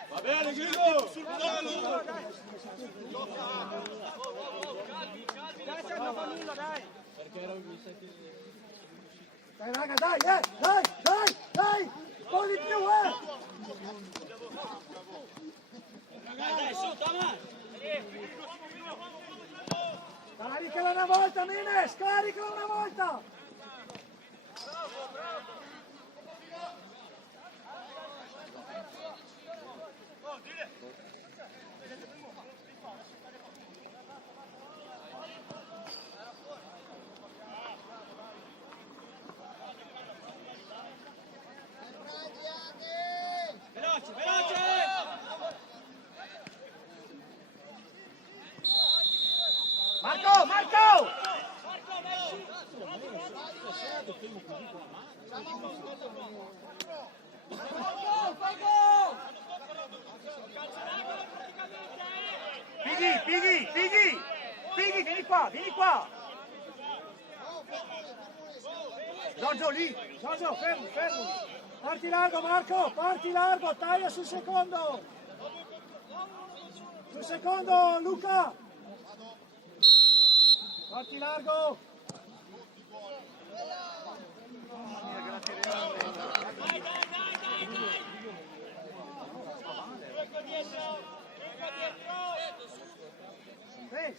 Va bene, Grigo! Dai raga, dai, dai! Un po' di più, Dai, su, Thomas! Caricala una volta, Mines, caricala una volta! Veloce, veloce! Marco! Pighi, vieni qua! Giorgio lì, Giorgio, fermo! Parti largo Marco, taglia sul secondo! Sul secondo Luca! Parti largo!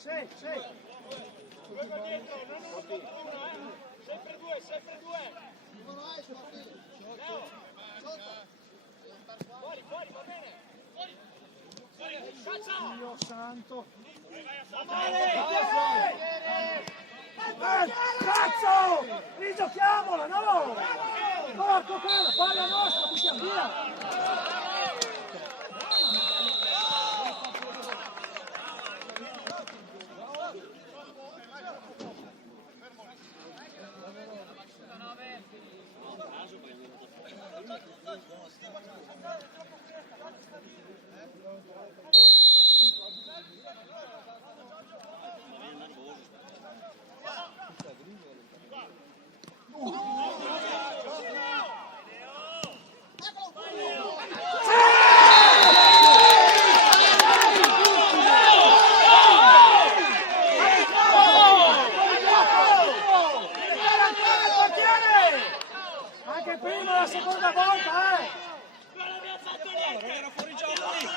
Sì. Sempre due. Fuori, va bene. Fuori. Dio santo! Cazzo! Rigiochiamola, no! Porco cane, palla nostra, buttiamo via! Anche prima la seconda volta, Non abbiamo fatto niente. Era fuori gioco lì!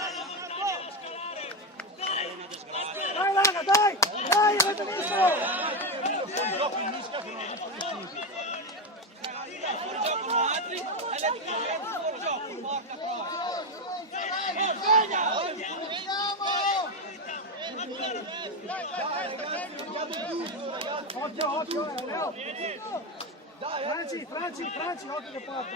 Dai raga, dai, avete visto? Fuori gioco con altri e le due fuori gioco, porca troia! Occhio, Leo! Franci, occhio che porta!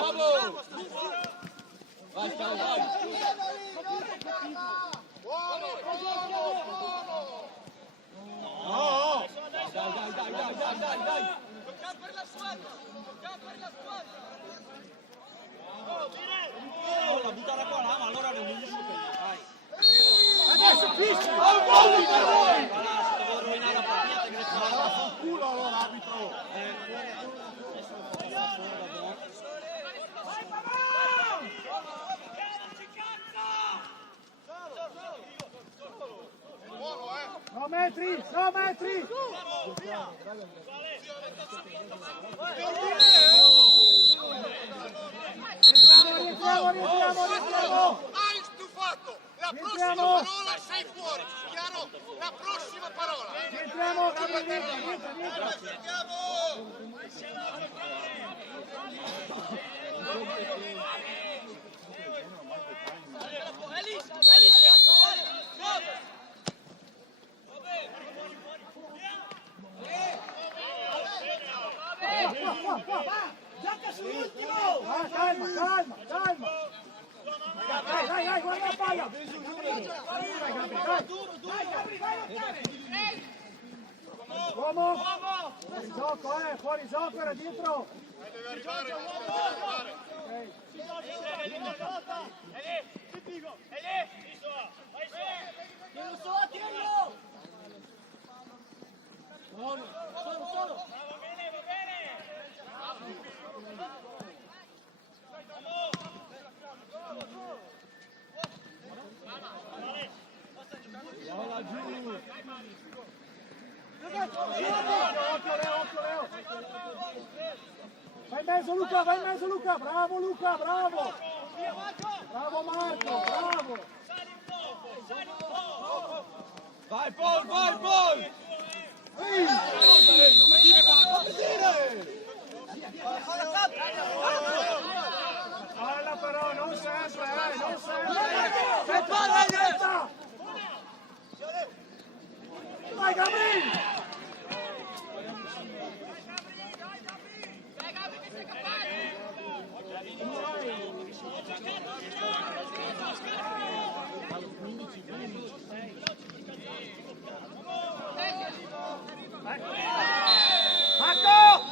Bravo! Vai, Scalo, vai! No! Dai! Giochiamo per la squadra! La buttata qua, ma allora non mi dico che vai. Adesso fischi! Devo rovinare la partita che Sul culo allora l'arbitro! No metri! No metri! Rientriamo! Hai stufato! La prossima Entriamo. parola sei fuori! Chiaro? La prossima parola! Rientriamo! Rientra! Gioca sull'ultimo! Calma! Dai, guarda la palla! Uomo! Fuori gioco, era dietro! Deve arrivare, deve arrivare! Tienilo! Solo! Occhio Leo! Vai in mezzo Luca! Bravo Luca, bravo! Bravo Marco, bravo! Vai, Paul! Palla però, non sempre! Aspetta! Vai Gabri!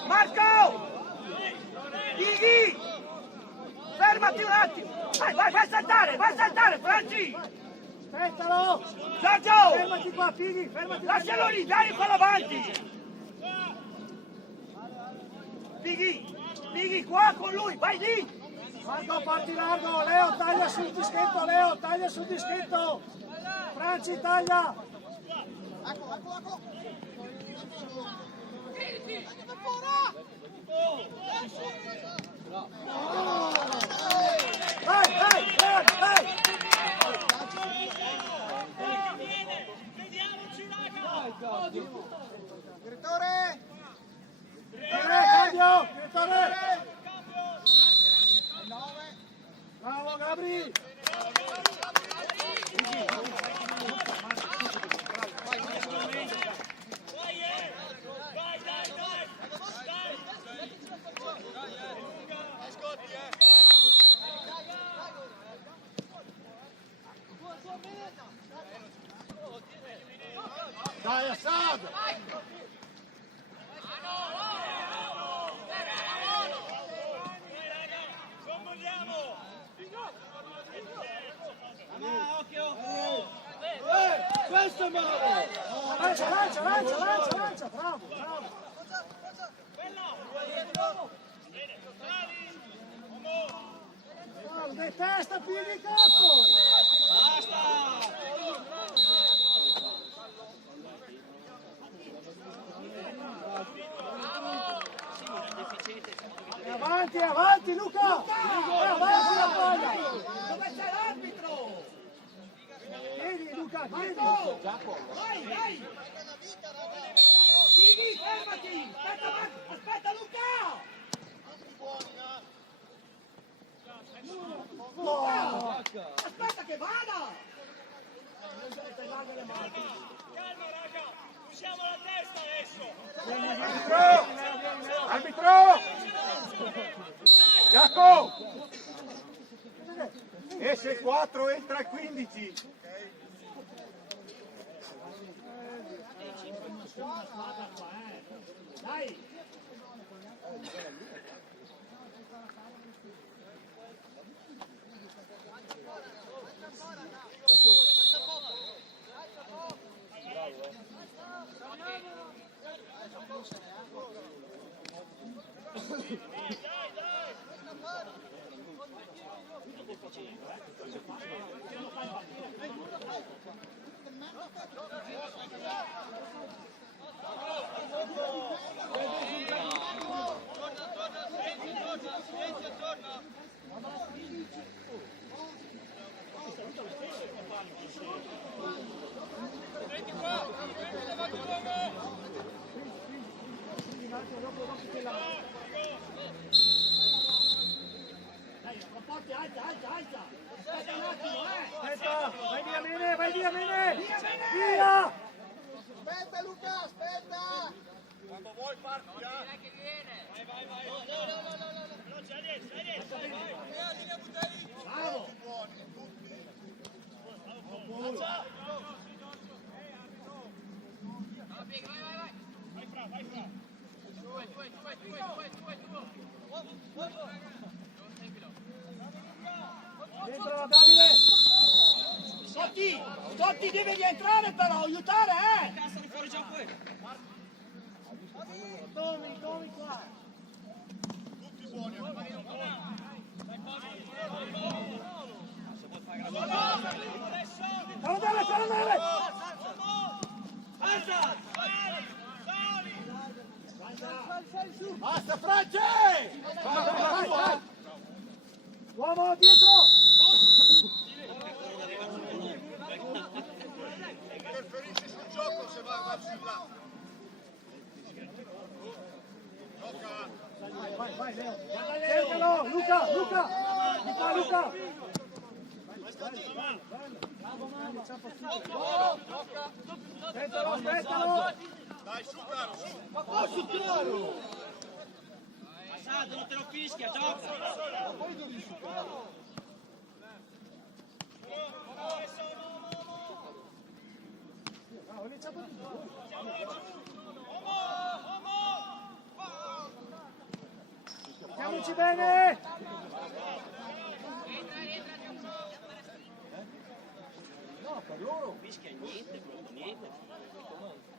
Marco! Dighi! Fermati un attimo! Vai saltare, Franci! Aspettalo! Giorgio! Fermati qua, Fighi, fermati! Lascialo lì, dai quello avanti! Dighi qua con lui, vai lì! Marco, parti largo! Leo, taglia sul dischetto! Franci, taglia! Vai! Vediamoci, raga! Direttore! Cambio! Direttore! Bravo Gabri! Dai Assad! Questo è male! Lancia! Bravo! Detesta piedi cazzo! Avanti Luca! Avanti la palla! Dove c'è l'arbitro? Chiedi Luca, chiedi! Vai! Dighi, fermati! Aspetta Luca! Aspetta che vada! Calma raga! Usiamo la testa adesso! Arbitro! Giacomo! Esce il 4, entra il 15. Dai! Aspetta, vai via Mene, vai via Mene! Via! Aspetta Luca, aspetta! Quando vuoi parti, Bravo! Dentro Davide! Totti deve rientrare però, aiutare, Cazzo di fuori gioco Tomi qua! Ciao Andare! Basta Franci! Vai! Uomo dietro! Interferisci sul gioco se va sul là. Gioca! Vai Leo! Cercalo! Luca! Di qua Luca! Aspettalo! Dai, su caro, su! Ma posso tirare? Assad, non te lo fischia, gioca! Ho iniziato tutto! Stiamoci bene! No, per loro! Fischia niente, proprio niente.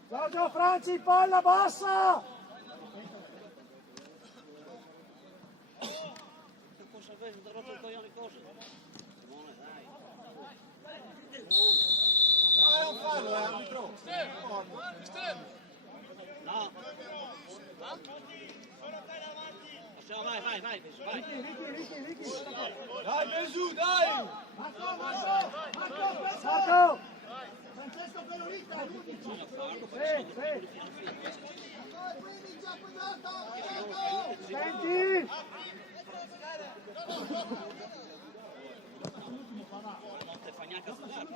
Giorgio Franci, palla bassa! Cosa avete rotto il coglione le cose? Simone, dai. Non farlo, arbitro! No. Lasciamo, vai. Ricky! Dai, Gesù, dai! Marco! Francesco Pelorica, l'11! Sì! Quindi già quadrato! Senti! Non ti fa neanche scusare.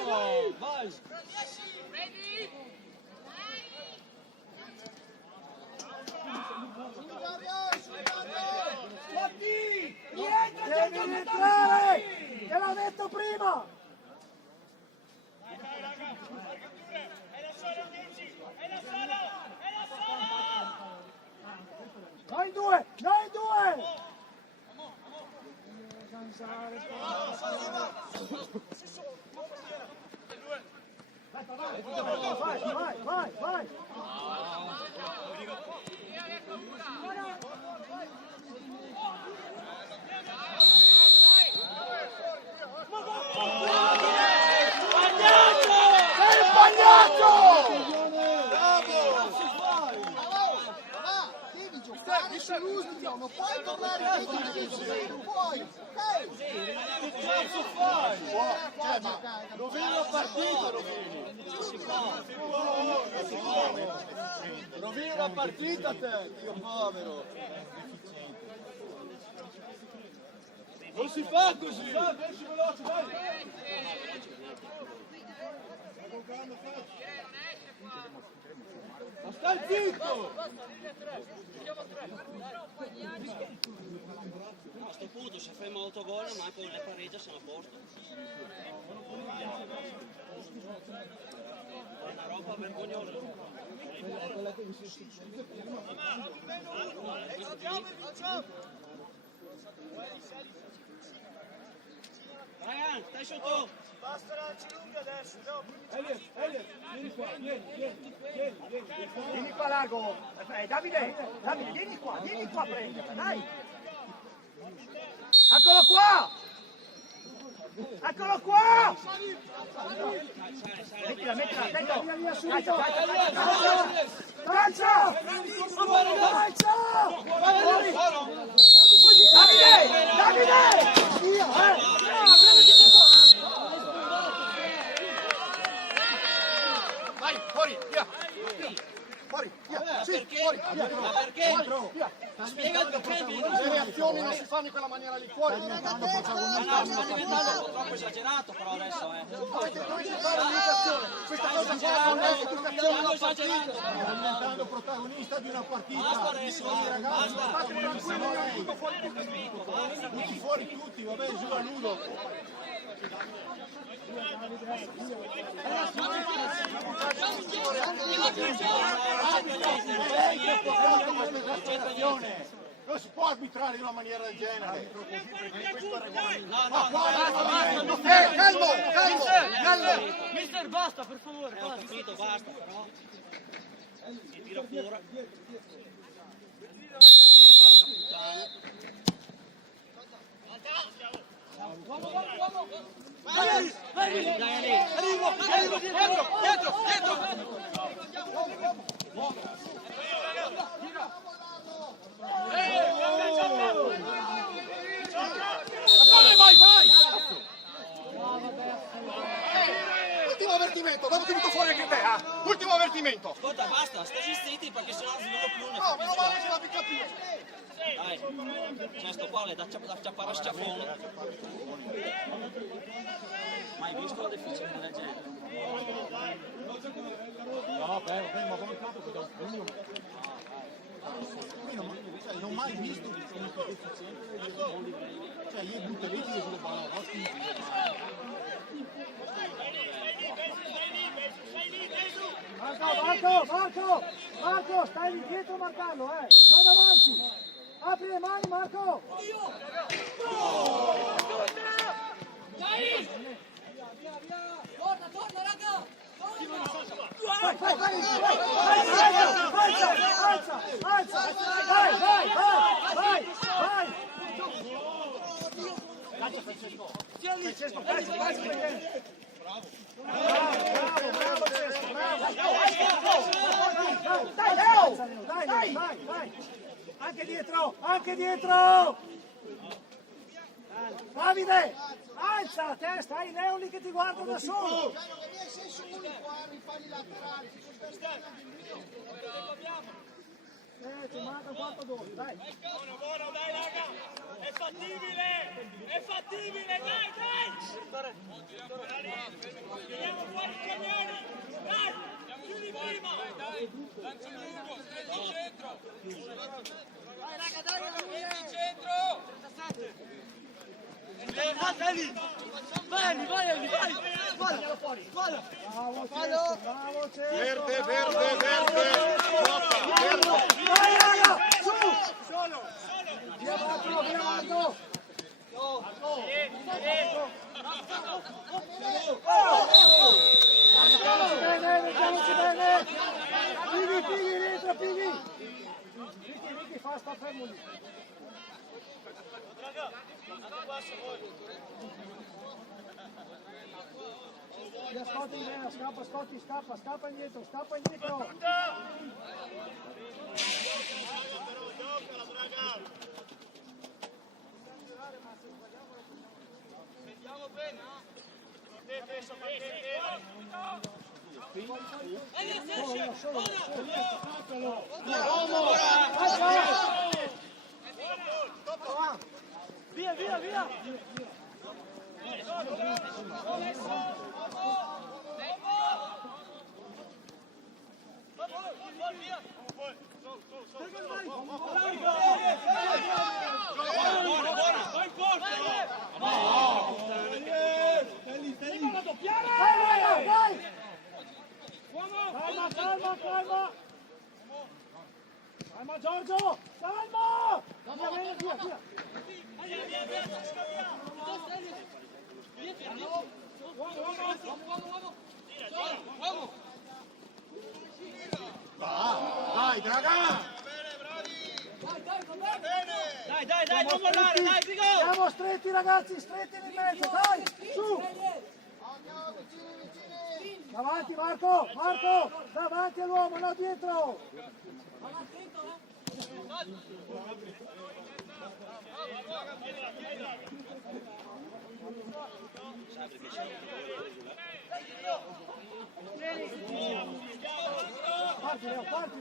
Dai! Vai! Devi rientrare! Te l'ho detto prima! Noi due! Vai! Sei sbagliato! Devi giocare sull'ultimo, non puoi tornare dentro, non puoi! Che cazzo fai? Rovini la partita, rovini la partita te, Dio povero. Non si fa così! Esci veloce, vai! Ma stai zitto! No, a sto punto se fai molto gol, ma con le pareggia sono a posto. È una roba vergognosa. Ryan, stai sotto! Basta lanci lunghi adesso, Elliot, vieni qua, vieni. Vieni qua largo. Davide, vieni qua a prendere, dai. Eccolo qua! Mettila, attento! Via, subito! Calcia! Davide! Via, vai, fuori, via! Fuori, via! Sì, fuori! Ma perché? Spiega perché Le reazioni non si fanno in quella maniera lì, fuori! sta diventando troppo esagerato però adesso Dovete fare un'indicazione! Questa cosa qua non è educazione! esagerando. Sta diventando protagonista di una partita! Basta adesso, Ragazzi, basta. state tranquilli, io dico fuori tutti! Tutti fuori tutti, vabbè, giù a nudo! Non si può arbitrare in una maniera del genere. Calmo! Mister, basta per favore. Ho capito, basta però. Si tira fuori. Dai, dietro! Ultimo avvertimento, dopo ti butto fuori anche te, ultimo avvertimento! Ascolta, basta, stai zitti perché sennò non svelo più una No, meno male ce l'ha capito! Dai, c'è sto palle da ciappare a sciafone. Mai visto la deficienza del genere? No, beh, ma come tanto che da un pugno. Non ho mai visto un'efficienza del genere. Cioè, io butterete di quelle Marco, stai lì dietro a marcarlo, non avanti! Apri le mani, Marco! Torna, raga! Alza! Vai! Calcio Francesco! Bravo! Dai! Anche dietro! Davide! Alza la testa, hai Leo lì che ti guarda da solo! Non è senso unico a rifare i laterali, Ti manca 4 gol, dai! Buono, dai raga! È fattibile, dai! Tiriamo fuori i coglioni! Dai! Più di prima! Lancio lungo, stretto in centro! Dai raga, stretto in centro! 37! Vai! Guardalo fuori! Bravo Cesto! Verde! Vai raga! Su! Solo! Via Marco! Mettiamoci bene! Pighi dentro, Pighi! Vicky, sta fermo lì! Scotti bene, scappa indietro! Vediamo bene, Difesa, Via! Calma Giorgio! Calma! Via, via, via! Dai, raga! Dai, non mollare, dai, Figo! Siamo stretti ragazzi, stretti in mezzo, dai! Su! Davanti Marco, davanti all'uomo, no dietro! Parti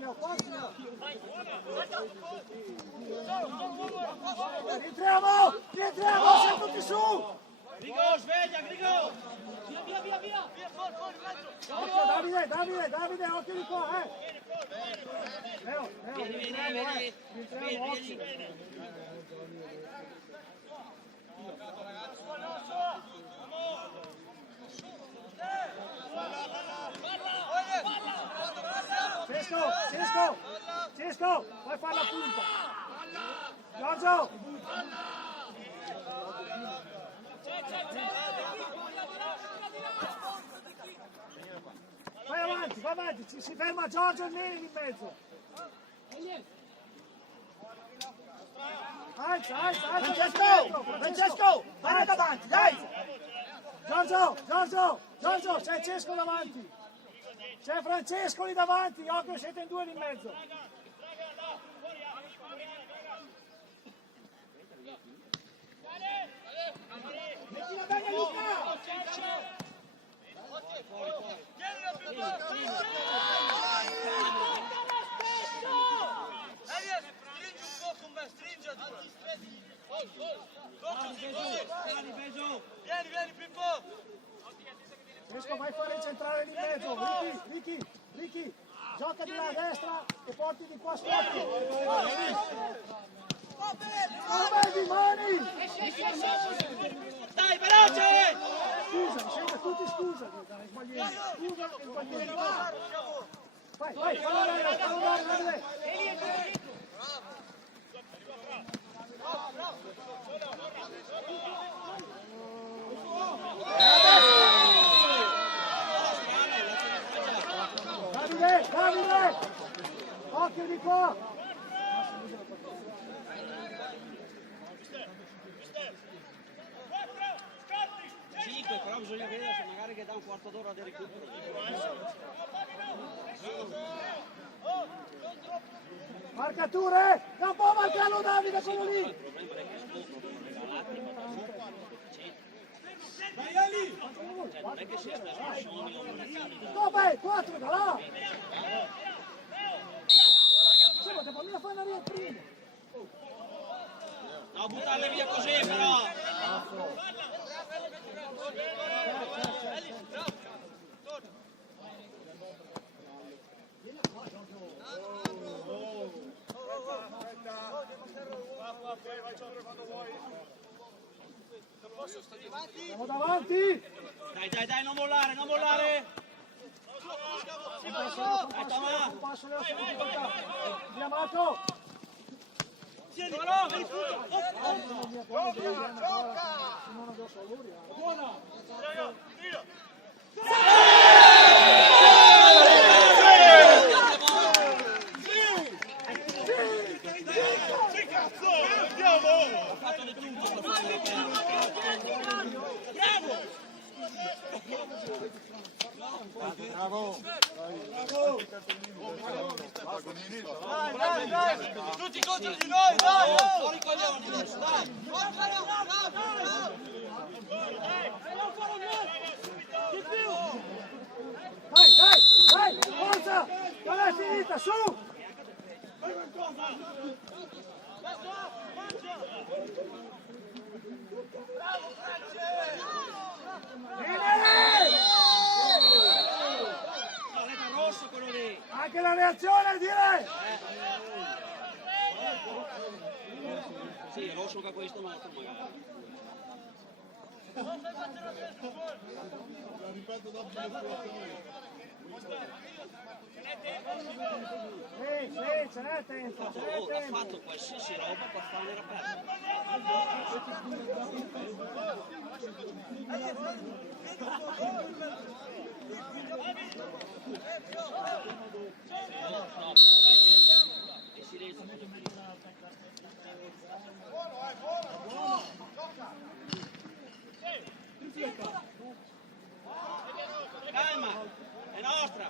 Leo! Rientriamo, siamo tutti su! Grigo, sveglia, Grigo! Via! Occhio, Davide, occhio di qua, Leo, Vieni. rientriamo, occhio. Cesco, vai a fare la punta. Giorgio. Vai avanti, si ferma Giorgio e Neri in mezzo. Alza. Francesco, vai davanti, dai! Giorgio, c'è Cesco davanti. C'è Francesco lì davanti, occhio, siete in due lì in mezzo. Metti la bella Luca! Vieni Pippo! Cesco, vai a fare il centrale lì in mezzo. Ricky, gioca di là a destra e porti di qua sotto. Vabbè, di mani! Dai, veloce! Scusa, sempre tutti scusa. Sbagliamo. Vai, fallo andare. Davide! Occhio di qua! Però bisogna vedere se magari che dà un quarto d'ora di recupero. Marcature! Non può marcarlo Davide quello lì! Non è che sia Dov'è? 4 da là! Sì, ma fammi la fanno via prima! No, buttarle via così però! Siamo davanti! Dai, non mollare! Un passo nella seconda! Via Marco! Bravo! Dai! Tutti contro di noi, dai! Fuori coglioni adesso, dai! Dai, forza! Non è finita, su! azione, dire! Sì, rosso che questo nostro magari. La ripeto dopo le situazioni. Sì, ce n'è tempo, Ha fatto qualsiasi roba per fare reperto. E silenzio. Calma, è nostra.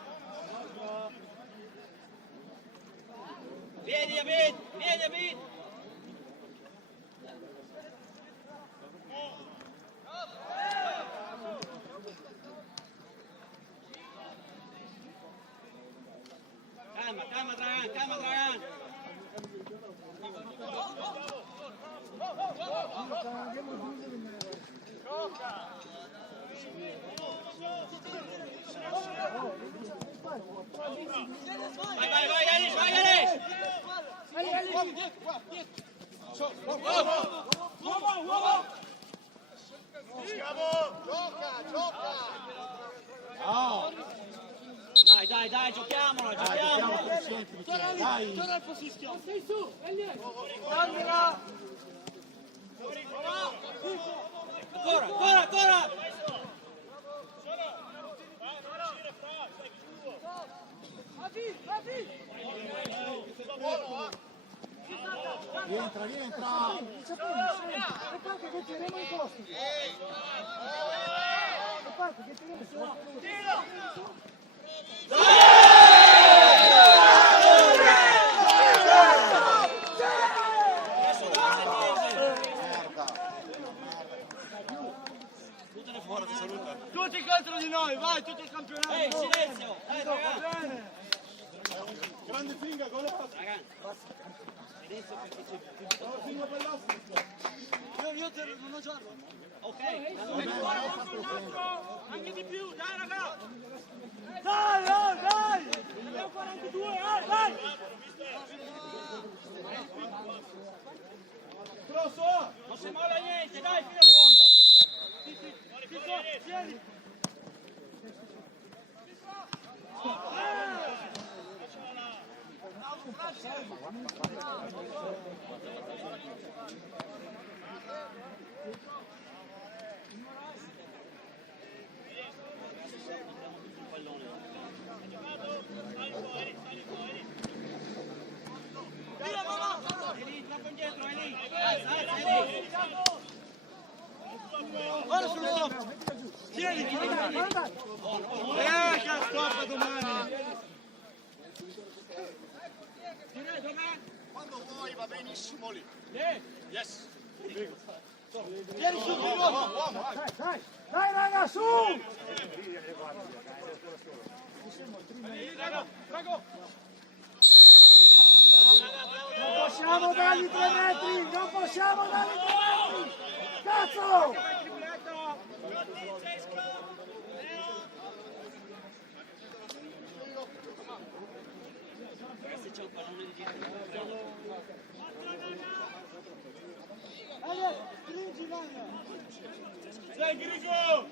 Vieni Abid, vieni Abid. Calma Dragan. Vai, Alice! Dai, giochiamola! Dai! al posizione. Stai su, Elliot. Ancora! Rientra! È parte che tiriamo in costo. È parte che tiriamo in costo. Tutti contro di noi, vai, tutto il campionato. Ehi, silenzio! Dai, ragazzi! Grande finga, golato! Silenzio perché c'è... Finga per l'assist! Io non ho giallo. Ok, Anche di più, dai raga. Dai! Abbiamo 42, dai. Grosso! non si molla niente, dai, fino a fondo! Tieni. Eli, troppo indietro, Eli! Eli! Ora sull'uomo. Tieni. Che stoppa domani. Quando vuoi va benissimo lì. Yes. Tieni su di nuovo. Dai raga, su! Non possiamo dargli 3 metri! Cazzo! Ragazzi, c'è un pallone di giro. Stringi Magna. Sei Grigo!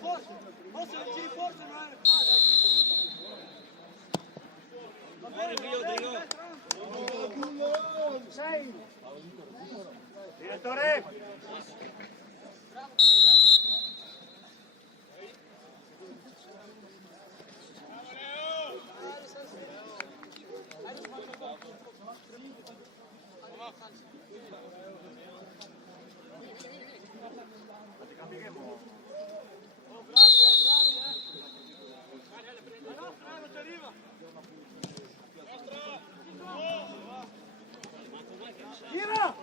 Forse non ci forse non è Va bene, Rodrigo! 6! Direttore! Tira!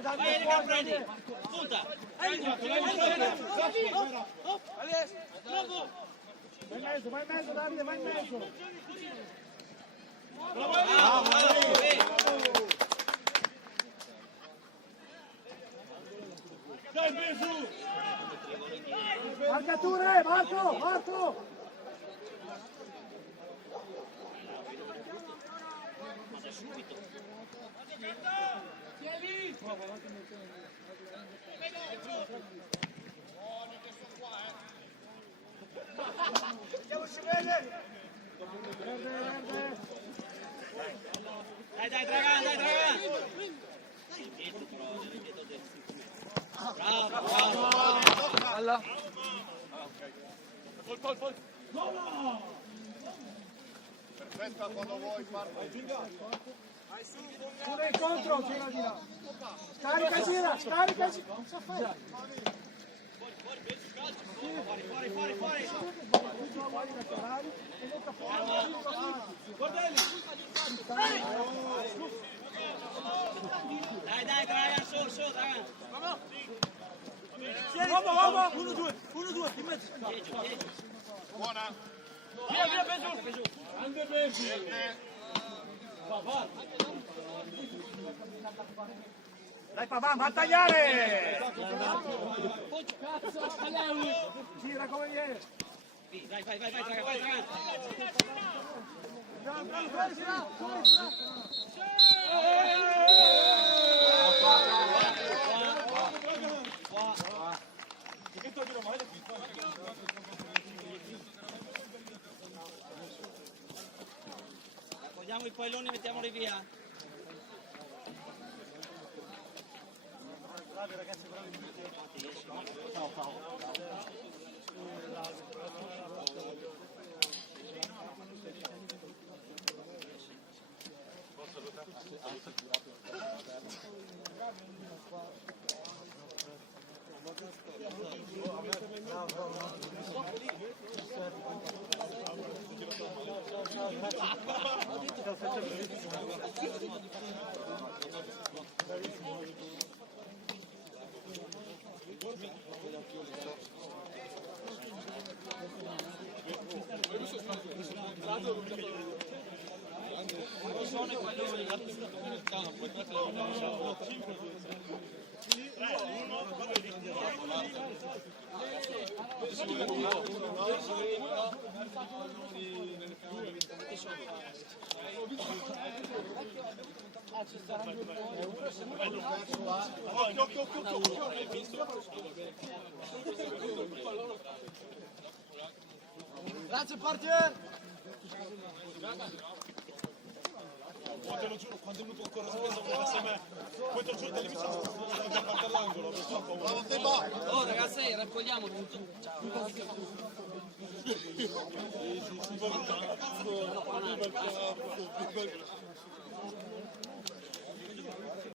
Vai Erika, prendi! Punta! Vai in mezzo, Davide, vai in mezzo. Dai, Besu! Marcature, Marco! Andiamoci bene! Verde. Dai, Dragan! Bravo! Perfetta quando vuoi, parto. Uno incontro, gira di là. Scarica, gira. Fuori! Fuori laterali e metta fuori. Dai, Dragan, su, Dragan! Uomo! 1-2, in mezzo! Buona. Via, Besu! Grande Besu! Va! Dai Pavan, va a tagliare! Gira come viene. Vai, Dragan! Raccogliamo i palloni e mettiamoli via. Bravi ragazzi, bravi. Grazie partner! Te lo giuro, quando è venuto ancora spesso volesse me, poi ti ho giuro dall'inizio da parte all'angolo, non so paura. Oh ragazzi, raccogliamo tutto. Ciao.